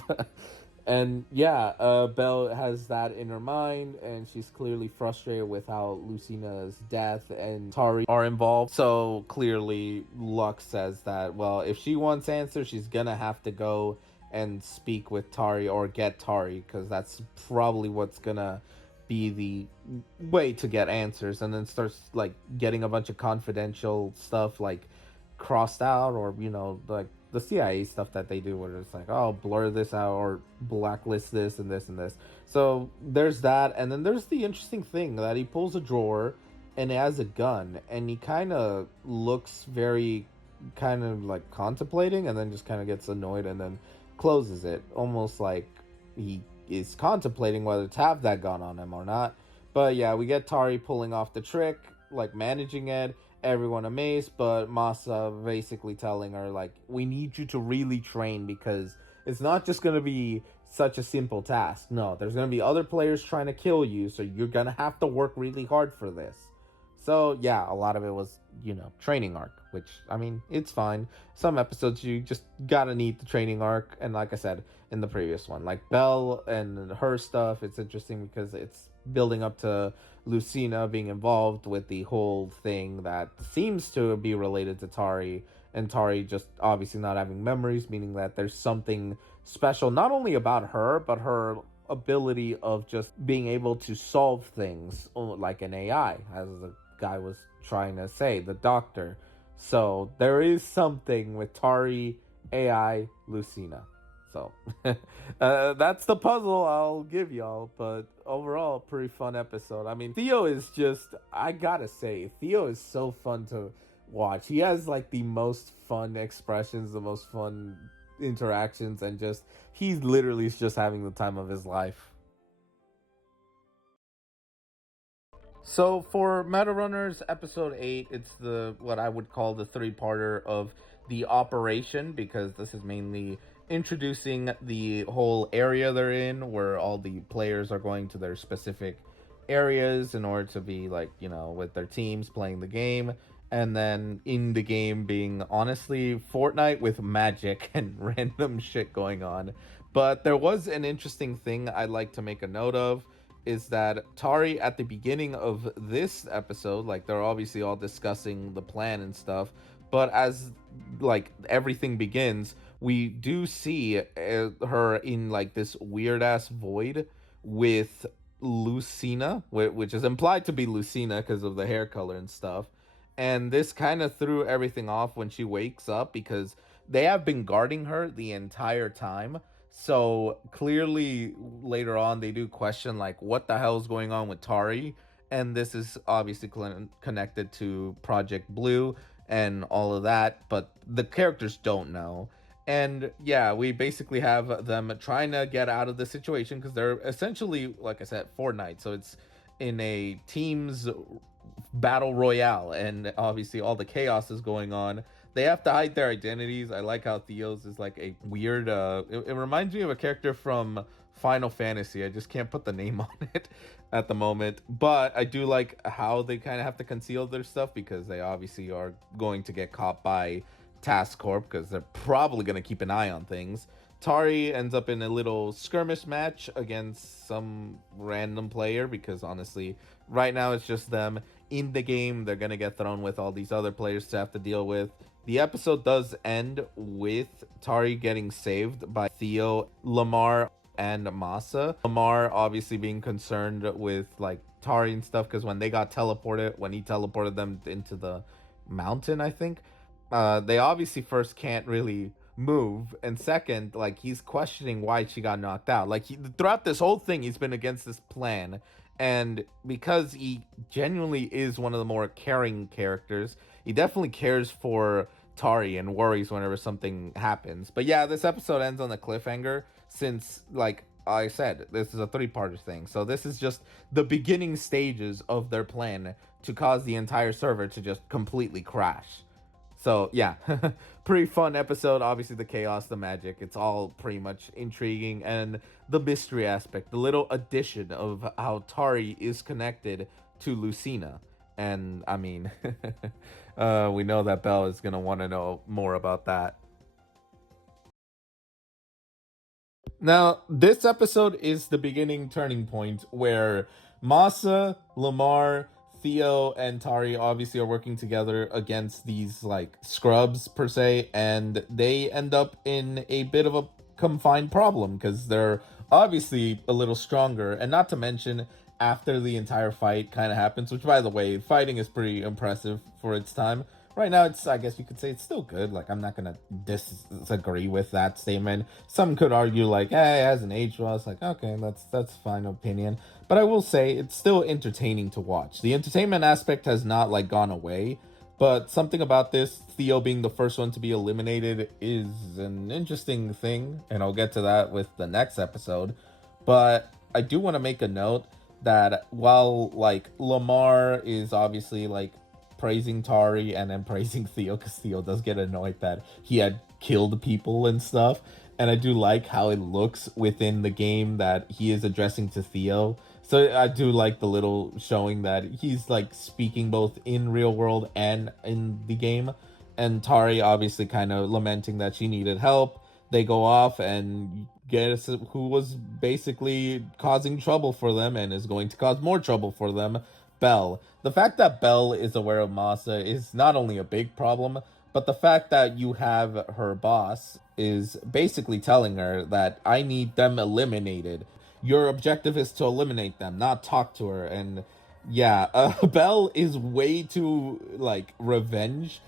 And yeah, Belle has that in her mind, and she's clearly frustrated with how Lucina's death and Tari are involved. So clearly, Lux says that, well, if she wants answers, she's gonna have to go and speak with Tari, or get Tari, because that's probably what's gonna be the way to get answers. And then starts like getting a bunch of confidential stuff like crossed out, or like the CIA stuff that they do, where it's like, oh, blur this out, or blacklist this and this and this. So there's that. And then there's the interesting thing that he pulls a drawer and it has a gun, and he kind of looks very kind of like contemplating, and then just kind of gets annoyed and then closes it, almost like he is contemplating whether to have that gun on him or not. But yeah, we get Tari pulling off the trick, like managing it, everyone amazed, but Masa basically telling her like, we need you to really train, because it's not just going to be such a simple task. No, there's going to be other players trying to kill you, so you're going to have to work really hard for this. So yeah, a lot of it was, training arc, which, I mean, it's fine. Some episodes you just gotta need the training arc, and like I said in the previous one, like Belle and her stuff, it's interesting because it's building up to Lucina being involved with the whole thing that seems to be related to Tari, and Tari just obviously not having memories, meaning that there's something special not only about her, but her ability of just being able to solve things like an AI, as the guy was trying to say, the doctor. So there is something with Tari, AI, Lucina. So that's the puzzle I'll give y'all. But overall, pretty fun episode. I mean, Theo is just, I gotta say, Theo is so fun to watch. He has like the most fun expressions, the most fun interactions, and just, he's literally just having the time of his life. So for Meta Runners episode 8, it's the what I would call the three-parter of the operation, because this is mainly introducing the whole area they're in, where all the players are going to their specific areas in order to be like, with their teams playing the game. And then in the game being honestly Fortnite with magic and random shit going on. But there was an interesting thing I'd like to make a note of, is that Tari at the beginning of this episode, like they're obviously all discussing the plan and stuff, but as like everything begins, we do see her in like this weird ass void with Lucina, which is implied to be Lucina because of the hair color and stuff. And this kind of threw everything off when she wakes up, because they have been guarding her the entire time. So clearly later on they do question like, what the hell is going on with Tari, and this is obviously connected to Project Blue and all of that, but the characters don't know. And yeah, we basically have them trying to get out of the situation, because they're essentially, like I said, Fortnite, so it's in a teams battle royale, and obviously all the chaos is going on. They have to hide their identities. I like how Theo's is like a weird it reminds me of a character from Final Fantasy. I just can't put the name on it at the moment, but I do like how they kind of have to conceal their stuff, because they obviously are going to get caught by task corp because they're probably going to keep an eye on things. Tari ends up in a little skirmish match against some random player because honestly, right now it's just them in the game. They're going to get thrown with all these other players to have to deal with. The episode does end with Tari getting saved by Theo, Lamar, and Masa. Lamar obviously being concerned with like Tari and stuff because when he teleported them into the mountain, I think, they obviously first can't really move, and second, like, he's questioning why she got knocked out. Like, throughout this whole thing, he's been against this plan, and because he genuinely is one of the more caring characters, he definitely cares for Tari and worries whenever something happens. But yeah, this episode ends on a cliffhanger since, like I said, this is a three-parter thing. So this is just the beginning stages of their plan to cause the entire server to just completely crash. So yeah, pretty fun episode. Obviously the chaos, the magic, it's all pretty much intriguing, and the mystery aspect, the little addition of how Tari is connected to Lucina. And I mean, we know that Belle is gonna want to know more about that. Now, this episode is the beginning turning point where Masa, Lamar, Theo, and Tari obviously are working together against these like scrubs per se, and they end up in a bit of a confined problem because they're obviously a little stronger, and not to mention after the entire fight kind of happens, which by the way, fighting is pretty impressive for its time. Right now, it's, I guess you could say it's still good. Like, I'm not gonna disagree with that statement. Some could argue like, hey, it hasn't aged well. It's like, okay, that's fine opinion. But I will say it's still entertaining to watch. The entertainment aspect has not like gone away, but something about this, Theo being the first one to be eliminated, is an interesting thing, and I'll get to that with the next episode. But I do want to make a note that while like Lamar is obviously like praising Tari and then praising Theo, because Theo does get annoyed that he had killed people and stuff, and I do like how it looks within the game that he is addressing to Theo. So I do like the little showing that he's like speaking both in real world and in the game, and Tari obviously kind of lamenting that she needed help. They go off and guess who was basically causing trouble for them and is going to cause more trouble for them, Belle. The fact that Belle is aware of Masa is not only a big problem, but the fact that you have her boss is basically telling her that I need them eliminated. Your objective is to eliminate them, not talk to her. And yeah, Belle is way too like revenge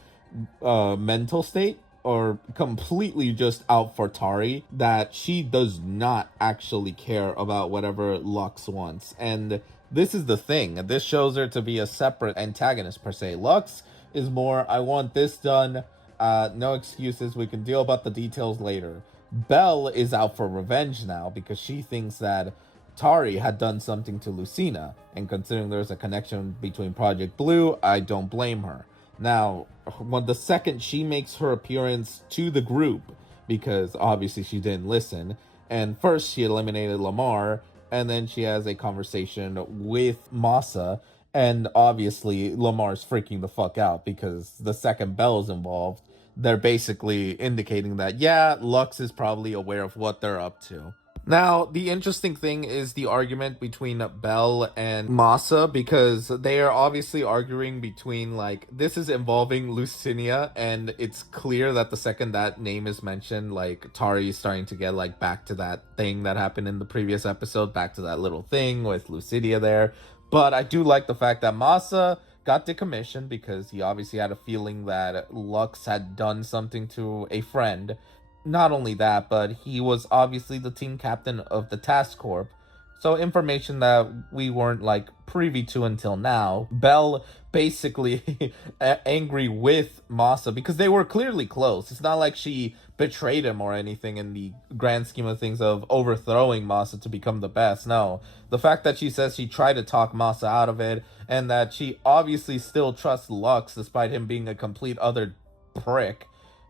mental state, or completely just out for Tari, that she does not actually care about whatever Lux wants. And this is the thing. This shows her to be a separate antagonist per se. Lux is more, I want this done. No excuses. We can deal about the details later. Belle is out for revenge now because she thinks that Tari had done something to Lucina. And considering there's a connection between Project Blue, I don't blame her. Now, when the second she makes her appearance to the group, because obviously she didn't listen, and first she eliminated Lamar, and then she has a conversation with Masa, and obviously Lamar's freaking the fuck out because the second Belle's involved, they're basically indicating that, yeah, Lux is probably aware of what they're up to. Now, the interesting thing is the argument between Belle and Masa, because they are obviously arguing between, like, this is involving Lucinia, and it's clear that the second that name is mentioned, like, Tari is starting to get, like, back to that thing that happened in the previous episode, back to that little thing with Lucinia there. But I do like the fact that Masa got decommissioned because he obviously had a feeling that Lux had done something to a friend. Not only that, but he was obviously the team captain of the task corp, so information that we weren't like privy to until now. Belle basically angry with Masa because they were clearly close. It's not like she betrayed him or anything in the grand scheme of things of overthrowing Masa to become the best. No, the fact that she says she tried to talk Masa out of it, and that she obviously still trusts Lux despite him being a complete other prick,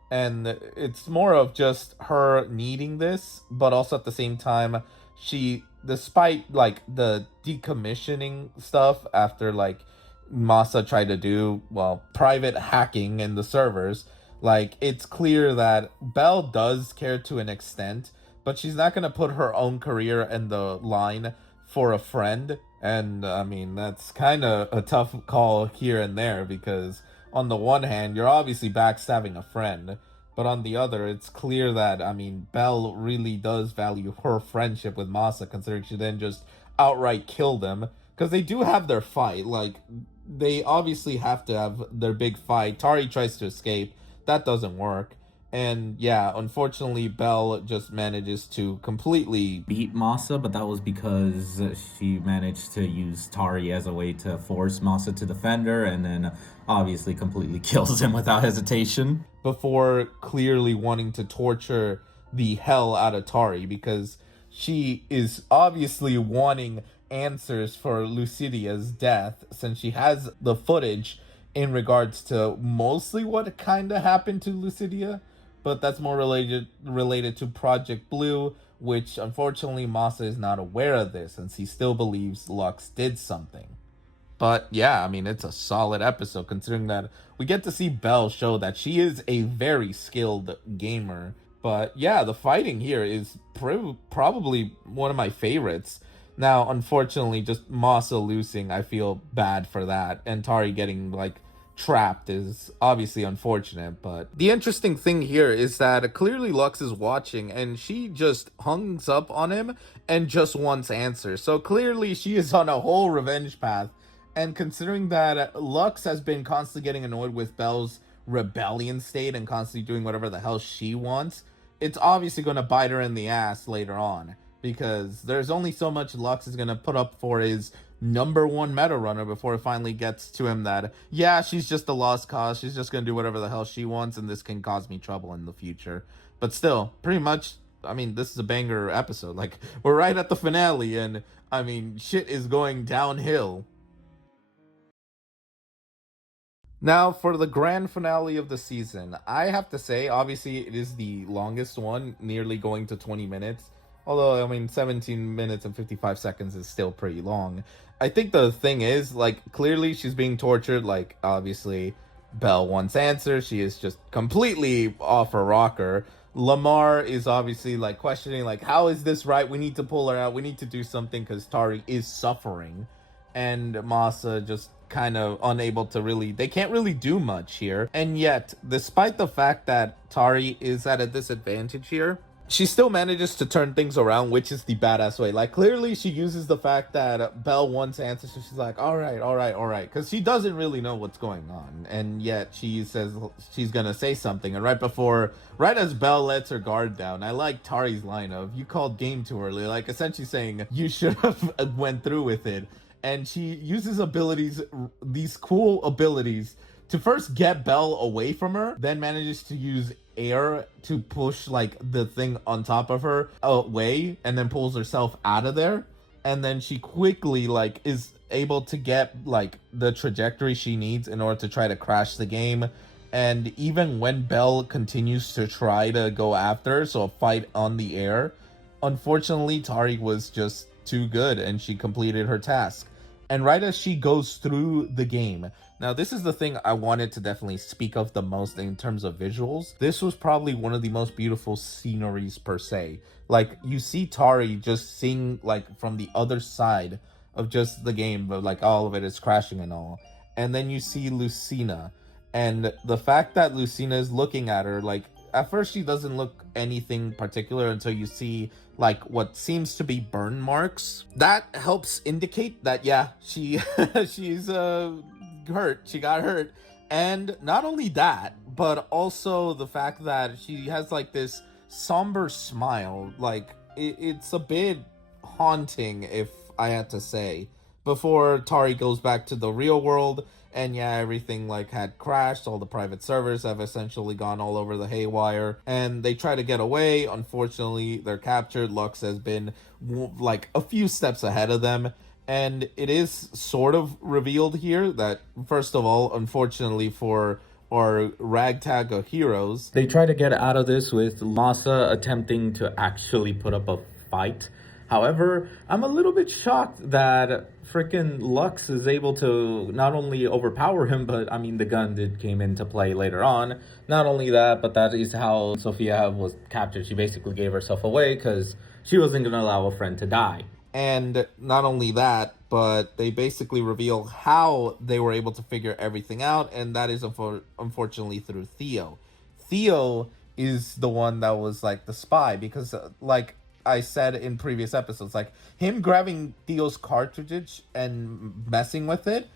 and it's more of just her needing this, but also at the same time, she, despite like the decommissioning stuff after like Masa tried to do, well, private hacking in the servers, Like, it's clear that Belle does care to an extent, but she's not going to put her own career in the line for a friend. And I mean, that's kind of a tough call here and there, because on the one hand, you're obviously backstabbing a friend, but on the other, it's clear that, I mean, Belle really does value her friendship with Masa, considering she then just outright killed him. Because they do have their fight. Like, they obviously have to have their big fight. Tari tries to escape. That doesn't work. And yeah, unfortunately, Belle just manages to completely beat Masa, but that was because she managed to use Tari as a way to force Masa to defend her, and then obviously completely kills him without hesitation. before clearly wanting to torture the hell out of Tari, because she is obviously wanting answers for Lucidia's death, since she has the footage in regards to mostly what kind of happened to Lucidia, but that's more related to Project Blue, which unfortunately Masa is not aware of this, since he still believes Lux did something. But yeah, I mean, it's a solid episode, considering that we get to see Belle show that she is a very skilled gamer. But yeah, the fighting here is probably one of my favorites. Now, unfortunately, just Masa losing, I feel bad for that. And Tari getting, like, trapped is obviously unfortunate. But the interesting thing here is that clearly Lux is watching, and she just hungs up on him and just wants answers. So clearly she is on a whole revenge path. And considering that Lux has been constantly getting annoyed with Belle's rebellion state and constantly doing whatever the hell she wants, it's obviously going to bite her in the ass later on. Because there's only so much Lux is going to put up for his number one meta runner before it finally gets to him that, yeah, she's just a lost cause. She's just going to do whatever the hell she wants, and this can cause me trouble in the future. But still, pretty much, I mean, this is a banger episode. Like, we're right at the finale, and, I mean, shit is going downhill. Now, for the grand finale of the season, I have to say, obviously, it is the longest one, nearly going to 20 minutes. Although, I mean, 17 minutes and 55 seconds is still pretty long. I think the thing is, like, clearly she's being tortured. Like, obviously, Belle wants answers. She is just completely off her rocker. Lamar is obviously, like, questioning, like, how is this right? We need to pull her out. We need to do something because Tari is suffering. And Masa just kind of unable to really, they can't really do much here. And yet, despite the fact that Tari is at a disadvantage here, she still manages to turn things around, which is the badass way. Like, clearly she uses the fact that Belle wants answers, so she's like, all right, because she doesn't really know what's going on. And yet she says she's gonna say something, and right as Belle lets her guard down, I like Tari's line of, you called game too early, like essentially saying you should have went through with it. And she uses these cool abilities, to first get Belle away from her, then manages to use air to push, like, the thing on top of her away, and then pulls herself out of there. And then she quickly, like, is able to get, like, the trajectory she needs in order to try to crash the game. And even when Belle continues to try to go after her, so a fight on the air, unfortunately, Tari was just too good, and she completed her task. And right as she goes through the game, now this is the thing I wanted to definitely speak of the most in terms of visuals. This was probably one of the most beautiful sceneries per se. Like, you see Tari just seeing, like, from the other side of just the game, but like all of it is crashing and all. And then you see Lucina, and the fact that Lucina is looking at her, like, at first she doesn't look anything particular until you see, like, what seems to be burn marks. That helps indicate that, yeah, she's hurt. She got hurt. And not only that, but also the fact that she has, like, this somber smile. Like, it's a bit haunting, if I had to say, before Tari goes back to the real world. And yeah, everything, like, had crashed. All the private servers have essentially gone all over the haywire, and they try to get away. Unfortunately, they're captured. Lux has been, like, a few steps ahead of them. And it is sort of revealed here that, first of all, unfortunately for our ragtag of heroes, They try to get out of this with Masa attempting to actually put up a fight, However, I'm a little bit shocked that freaking Lux is able to not only overpower him, but I mean, the gun did came into play later on. Not only that, but that is how Sophia was captured. She basically gave herself away because she wasn't going to allow a friend to die. And not only that, but they basically reveal how they were able to figure everything out, and that is unfortunately through Theo. Theo is the one that was like the spy, because like I said in previous episodes, like him grabbing Theo's cartridge and messing with it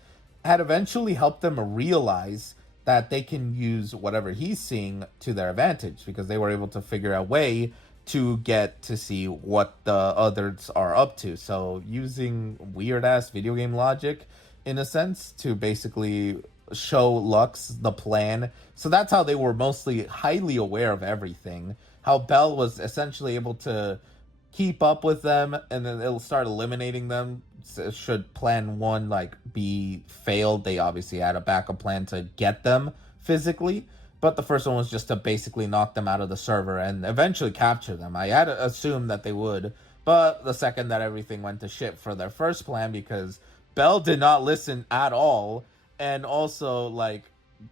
had eventually helped them realize that they can use whatever he's seeing to their advantage, because they were able to figure a way to get to see what the others are up to. So using weird ass video game logic in a sense to basically show Lux the plan. So that's how they were mostly highly aware of everything. How Belle was essentially able to keep up with them, and then it'll start eliminating them. Should plan one like be failed, they obviously had a backup plan to get them physically, but the first one was just to basically knock them out of the server and eventually capture them. I had assumed that they would, but the second that everything went to shit for their first plan, because Belle did not listen at all, and also like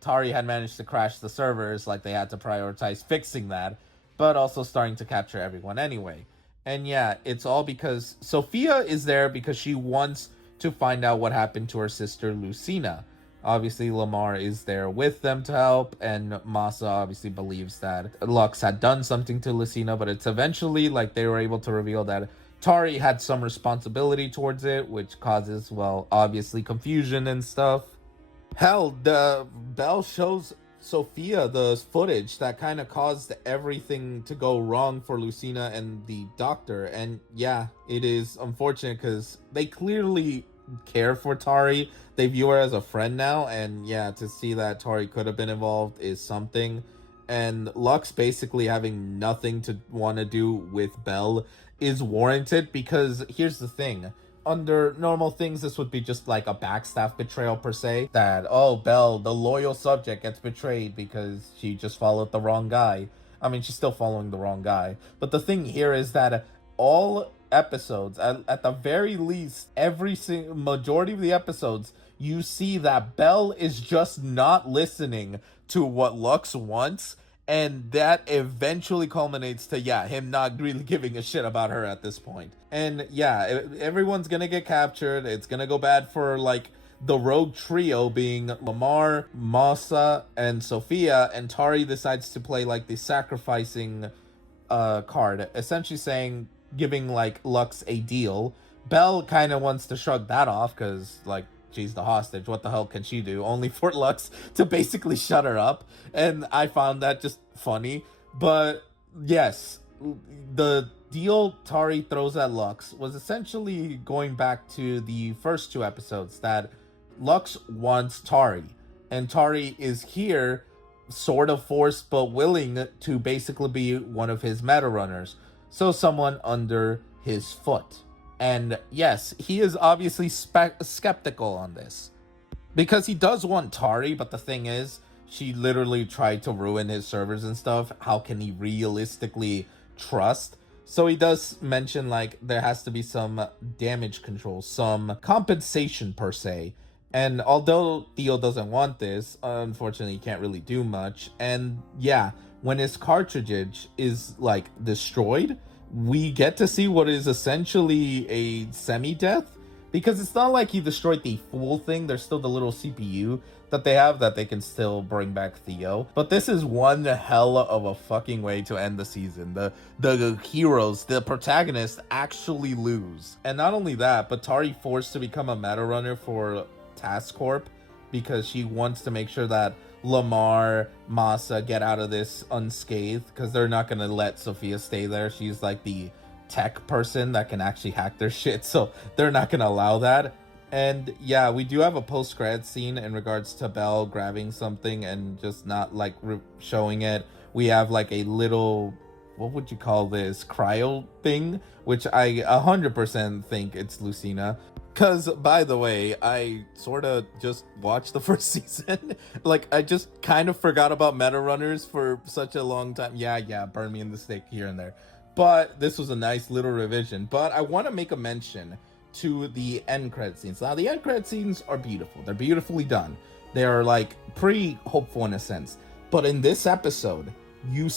Tari had managed to crash the servers, like they had to prioritize fixing that, but also starting to capture everyone anyway. And yeah, it's all because Sophia is there because she wants to find out what happened to her sister Lucina. Obviously, Lamar is there with them to help, and Masa obviously believes that Lux had done something to Lucina, but it's eventually like they were able to reveal that Tari had some responsibility towards it, which causes, well, obviously confusion and stuff. Hell, the Belle shows Sophia the footage that kind of caused everything to go wrong for Lucina and the doctor. And yeah, it is unfortunate because they clearly care for Tari. They view her as a friend now, and yeah, to see that Tari could have been involved is something. And Lux basically having nothing to want to do with Belle is warranted, because here's the thing. Under normal things, this would be just like a backstaff betrayal per se. That, oh, Belle, the loyal subject, gets betrayed because she just followed the wrong guy. I mean, she's still following the wrong guy. But the thing here is that all episodes, at the very least, every majority of the episodes, you see that Belle is just not listening to what Lux wants, and that eventually culminates to, yeah, him not really giving a shit about her at this point. And yeah, everyone's gonna get captured. It's gonna go bad for like the rogue trio, being Lamar, Masa, and Sophia, and Tari decides to play like the sacrificing card, essentially saying, giving like Lux a deal. Belle kind of wants to shrug that off because like she's the hostage. What the hell can she do? Only for Lux to basically shut her up. And I found that just funny. But yes, the deal Tari throws at Lux was essentially going back to the first two episodes, that Lux wants Tari, and Tari is here sort of forced but willing to basically be one of his meta runners, so someone under his foot. And yes, he is obviously skeptical on this, because he does want Tari, but the thing is, she literally tried to ruin his servers and stuff. How can he realistically trust? So he does mention like there has to be some damage control, some compensation per se. And although Theo doesn't want this, unfortunately he can't really do much. And yeah, when his cartridge is like destroyed, we get to see what is essentially a semi-death, because it's not like he destroyed the full thing. There's still the little CPU that they have that they can still bring back Theo. But this is one hell of a fucking way to end the season. The heroes, the protagonists actually lose. And not only that, but Tari forced to become a meta runner for Task Corp, because she wants to make sure that Lamar, Masa get out of this unscathed, because they're not going to let Sophia stay there. She's like the tech person that can actually hack their shit, so they're not going to allow that. And yeah, we do have a post-credit scene in regards to Belle grabbing something and just not like showing it. We have like a little, what would you call this, cryo thing, which I 100% think it's Lucina. Because, by the way, I sort of just watched the first season. Like, I just kind of forgot about meta runners for such a long time. Yeah, burn me in the stake here and there. But this was a nice little revision. But I want to make a mention to the end credit scenes. Now, the end credit scenes are beautiful. They're beautifully done. They're like pretty hopeful in a sense. But in this episode, you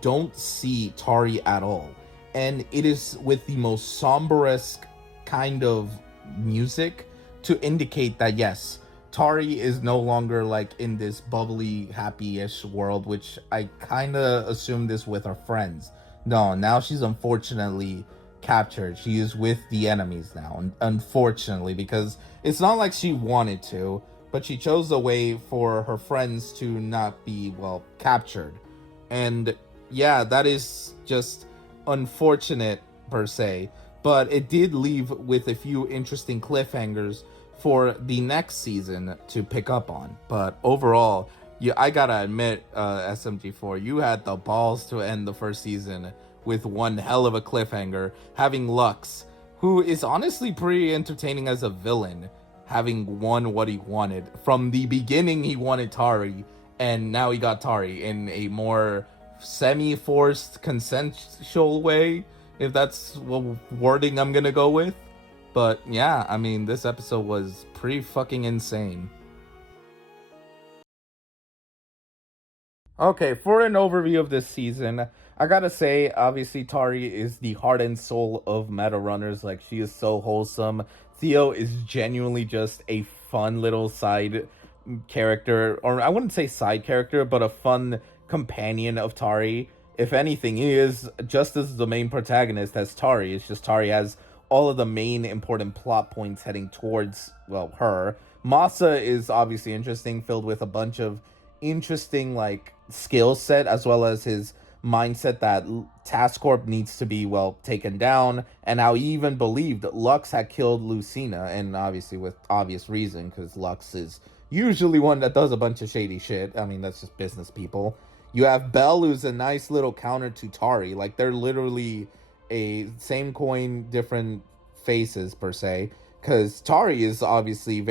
don't see Tari at all. And it is with the most somber-esque kind of music to indicate that yes, Tari is no longer like in this bubbly, happy-ish world, which I kind of assumed this with her friends. No, now she's unfortunately captured. She is with the enemies now, unfortunately, because it's not like she wanted to, but she chose a way for her friends to not be, well, captured. And yeah, that is just unfortunate per se, but it did leave with a few interesting cliffhangers for the next season to pick up on. But overall, yeah, I gotta admit, SMG4, you had the balls to end the first season with one hell of a cliffhanger, having Lux, who is honestly pretty entertaining as a villain, having won what he wanted. From the beginning, he wanted Tari, and now he got Tari in a more semi-forced, consensual way, if that's what wording I'm gonna go with. But yeah, I mean, this episode was pretty fucking insane. Okay, for an overview of this season, I gotta say, obviously, Tari is the heart and soul of meta runners. Like, she is so wholesome. Theo is genuinely just a fun little side character, or I wouldn't say side character, but a fun companion of Tari. If anything, he is just as the main protagonist as Tari. It's just Tari has all of the main important plot points heading towards, well, her. Masa is obviously interesting, filled with a bunch of interesting like skill set, as well as his mindset that Task Corp needs to be, well, taken down, and how he even believed Lux had killed Lucina, and obviously with obvious reason, because Lux is usually one that does a bunch of shady shit. I mean, that's just business people. You have Belle, who's a nice little counter to Tari. Like, they're literally a same coin, different faces per se, because Tari is obviously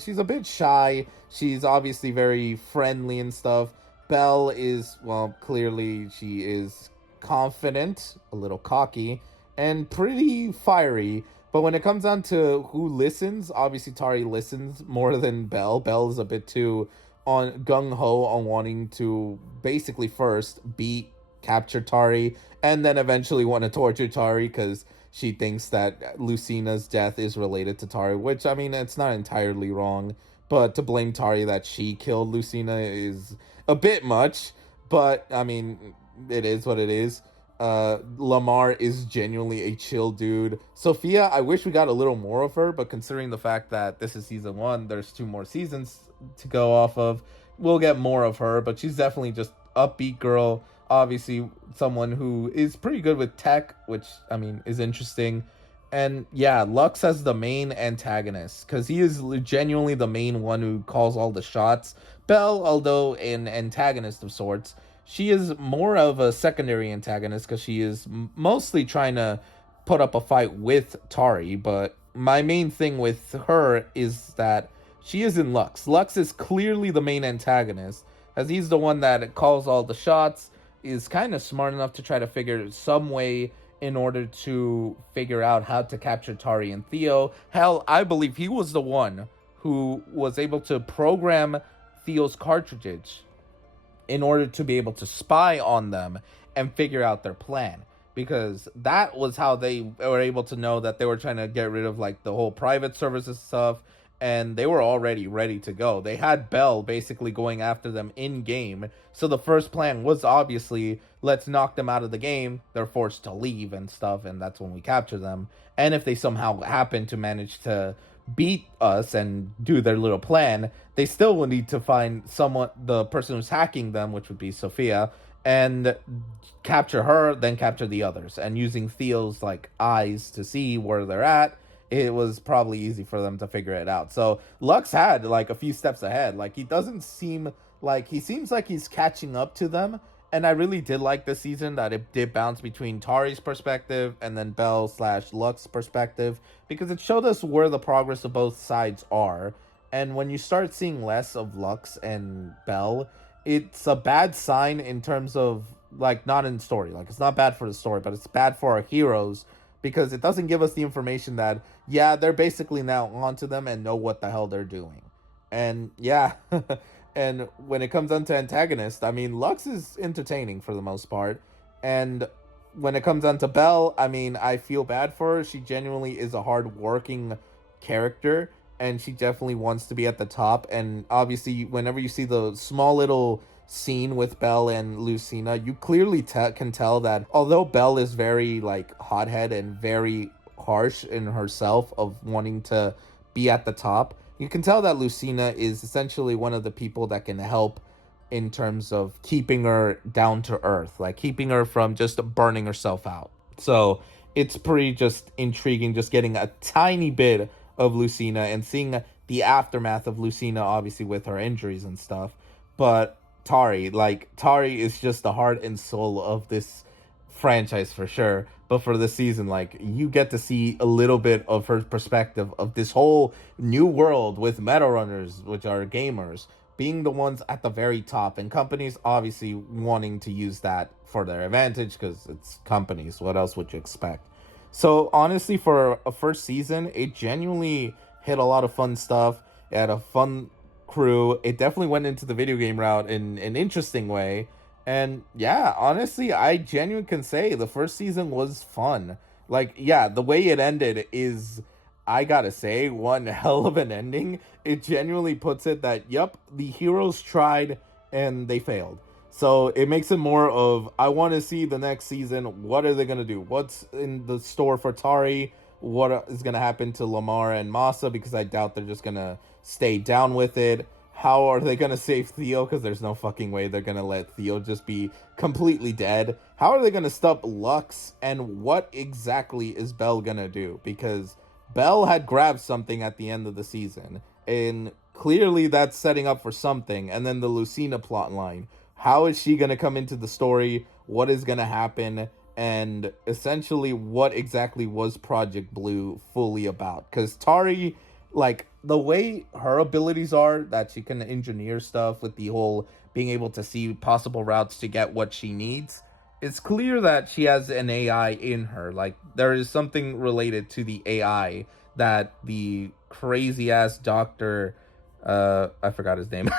she's a bit shy. She's obviously very friendly and stuff. Belle is, well, clearly she is confident, a little cocky, and pretty fiery. But when it comes down to who listens, obviously Tari listens more than Belle. Belle is a bit too on gung-ho on wanting to basically first beat, capture Tari, and then eventually want to torture Tari because she thinks that Lucina's death is related to Tari, which, I mean, it's not entirely wrong, but to blame Tari that she killed Lucina is a bit much, but, I mean, it is what it is. Lamar is genuinely a chill dude. Sophia, I wish we got a little more of her, but considering the fact that this is season 1, there's 2 more seasons to go off of, we'll get more of her, but she's definitely just upbeat girl, obviously someone who is pretty good with tech, which, I mean, is interesting. And yeah, Lux as the main antagonist, because he is genuinely the main one who calls all the shots. Belle, although an antagonist of sorts, she is more of a secondary antagonist because she is mostly trying to put up a fight with Tari. But my main thing with her is that she is in Lux. Lux is clearly the main antagonist, as he's the one that calls all the shots, is kind of smart enough to try to figure some way in order to figure out how to capture Tari and Theo. Hell, I believe he was the one who was able to program Theo's cartridge in order to be able to spy on them and figure out their plan. Because that was how they were able to know that they were trying to get rid of like the whole private services stuff, and they were already ready to go. They had Belle basically going after them in game. So the first plan was obviously, let's knock them out of the game. They're forced to leave and stuff, and that's when we capture them. And if they somehow happen to manage to beat us and do their little plan, they still will need to find someone, the person who's hacking them, which would be Sophia, and capture her, then capture the others. And using Theo's like eyes to see where they're at, it was probably easy for them to figure it out. So Lux had like a few steps ahead. Like, he doesn't seem like, he seems like he's catching up to them. And I really did like this season that it did bounce between Tari's perspective and then Belle/Lux perspective, because it showed us where the progress of both sides are. And when you start seeing less of Lux and Belle, it's a bad sign in terms of like not in story. Like it's not bad for the story, but it's bad for our heroes because it doesn't give us the information that yeah, they're basically now onto them and know what the hell they're doing. And yeah, and when it comes down to antagonist, I mean, Lux is entertaining for the most part. And when it comes down to Belle, I mean, I feel bad for her. She genuinely is a hard-working character, and she definitely wants to be at the top. And obviously, whenever you see the small little scene with Belle and Lucina, you clearly can tell that although Belle is very like hothead and very harsh in herself of wanting to be at the top, you can tell that Lucina is essentially one of the people that can help in terms of keeping her down to earth, like keeping her from just burning herself out. So it's pretty just intriguing just getting a tiny bit of Lucina and seeing the aftermath of Lucina, obviously with her injuries and stuff. But Tari is just the heart and soul of this franchise for sure. But for this season, like, you get to see a little bit of her perspective of this whole new world with meta runners, which are gamers, being the ones at the very top, and companies obviously wanting to use that for their advantage because it's companies. What else would you expect? So honestly, for a first season, it genuinely hit a lot of fun stuff. It had a fun crew. It definitely went into the video game route in an interesting way. And yeah, honestly, I genuinely can say the first season was fun. Like, yeah, the way it ended is, I gotta say, one hell of an ending. It genuinely puts it that, yep, the heroes tried and they failed. So it makes it more of, I want to see the next season. What are they going to do? What's in the store for Tari? What is going to happen to Lamar and Masa? Because I doubt they're just going to stay down with it. How are they going to save Theo? Because there's no fucking way they're going to let Theo just be completely dead. How are they going to stop Lux? And what exactly is Belle going to do? Because Belle had grabbed something at the end of the season. And clearly that's setting up for something. And then the Lucina plotline. How is she going to come into the story? What is going to happen? And essentially, what exactly was Project Blue fully about? Because Tari, like, the way her abilities are, that she can engineer stuff with the whole being able to see possible routes to get what she needs, it's clear that she has an AI in her. Like, there is something related to the AI that the crazy-ass doctor, I forgot his name,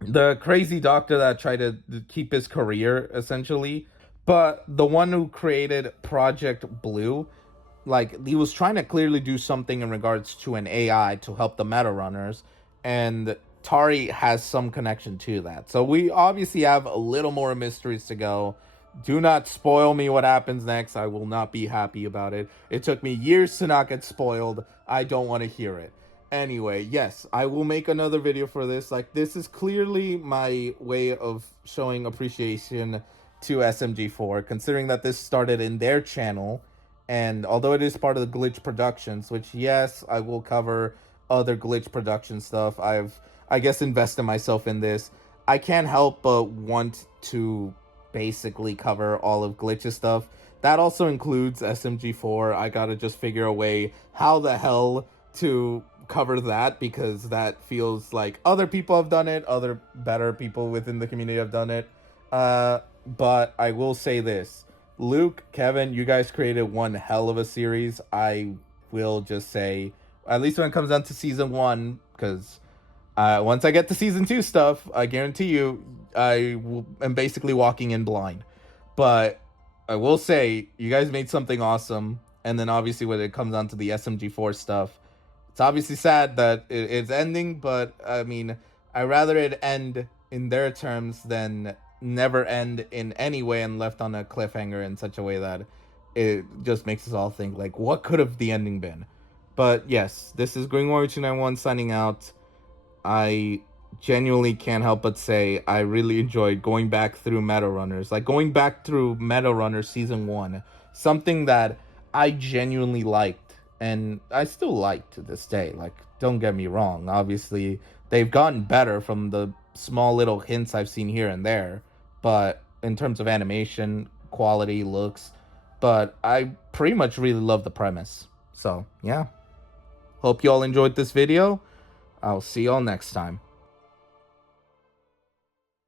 the crazy doctor that tried to keep his career, essentially. But the one who created Project Blue, like, he was trying to clearly do something in regards to an AI to help the meta runners, and Tari has some connection to that. So we obviously have a little more mysteries to go. Do not spoil me what happens next. I will not be happy about it. It took me years to not get spoiled. I don't want to hear it. Anyway, yes, I will make another video for this. Like, this is clearly my way of showing appreciation to SMG4, considering that this started in their channel. And although it is part of the Glitch Productions, which, yes, I will cover other Glitch Production stuff. I guess, invested myself in this. I can't help but want to basically cover all of Glitch's stuff. That also includes SMG4. I gotta just figure a way how the hell to cover that, because that feels like other people have done it, other better people within the community have done it. But I will say this. Luke, Kevin, you guys created one hell of a series. I will just say, at least when it comes down to season 1, because once I get to season 2 stuff, I guarantee you, am basically walking in blind. But I will say, you guys made something awesome. And then obviously when it comes down to the SMG4 stuff, it's obviously sad that it's ending, but I mean, I'd rather it end in their terms than never end in any way and left on a cliffhanger in such a way that it just makes us all think, like, what could have the ending been? But yes, this is Green Warrior 291 signing out. I genuinely can't help but say I really enjoyed going back through Meta Runners. Like, going back through Meta Runners Season 1. Something that I genuinely liked. And I still like to this day. Like, don't get me wrong. Obviously, they've gotten better from the small little hints I've seen here and there. But in terms of animation, quality, looks. But I pretty much really love the premise. So, yeah. Hope you all enjoyed this video. I'll see y'all next time.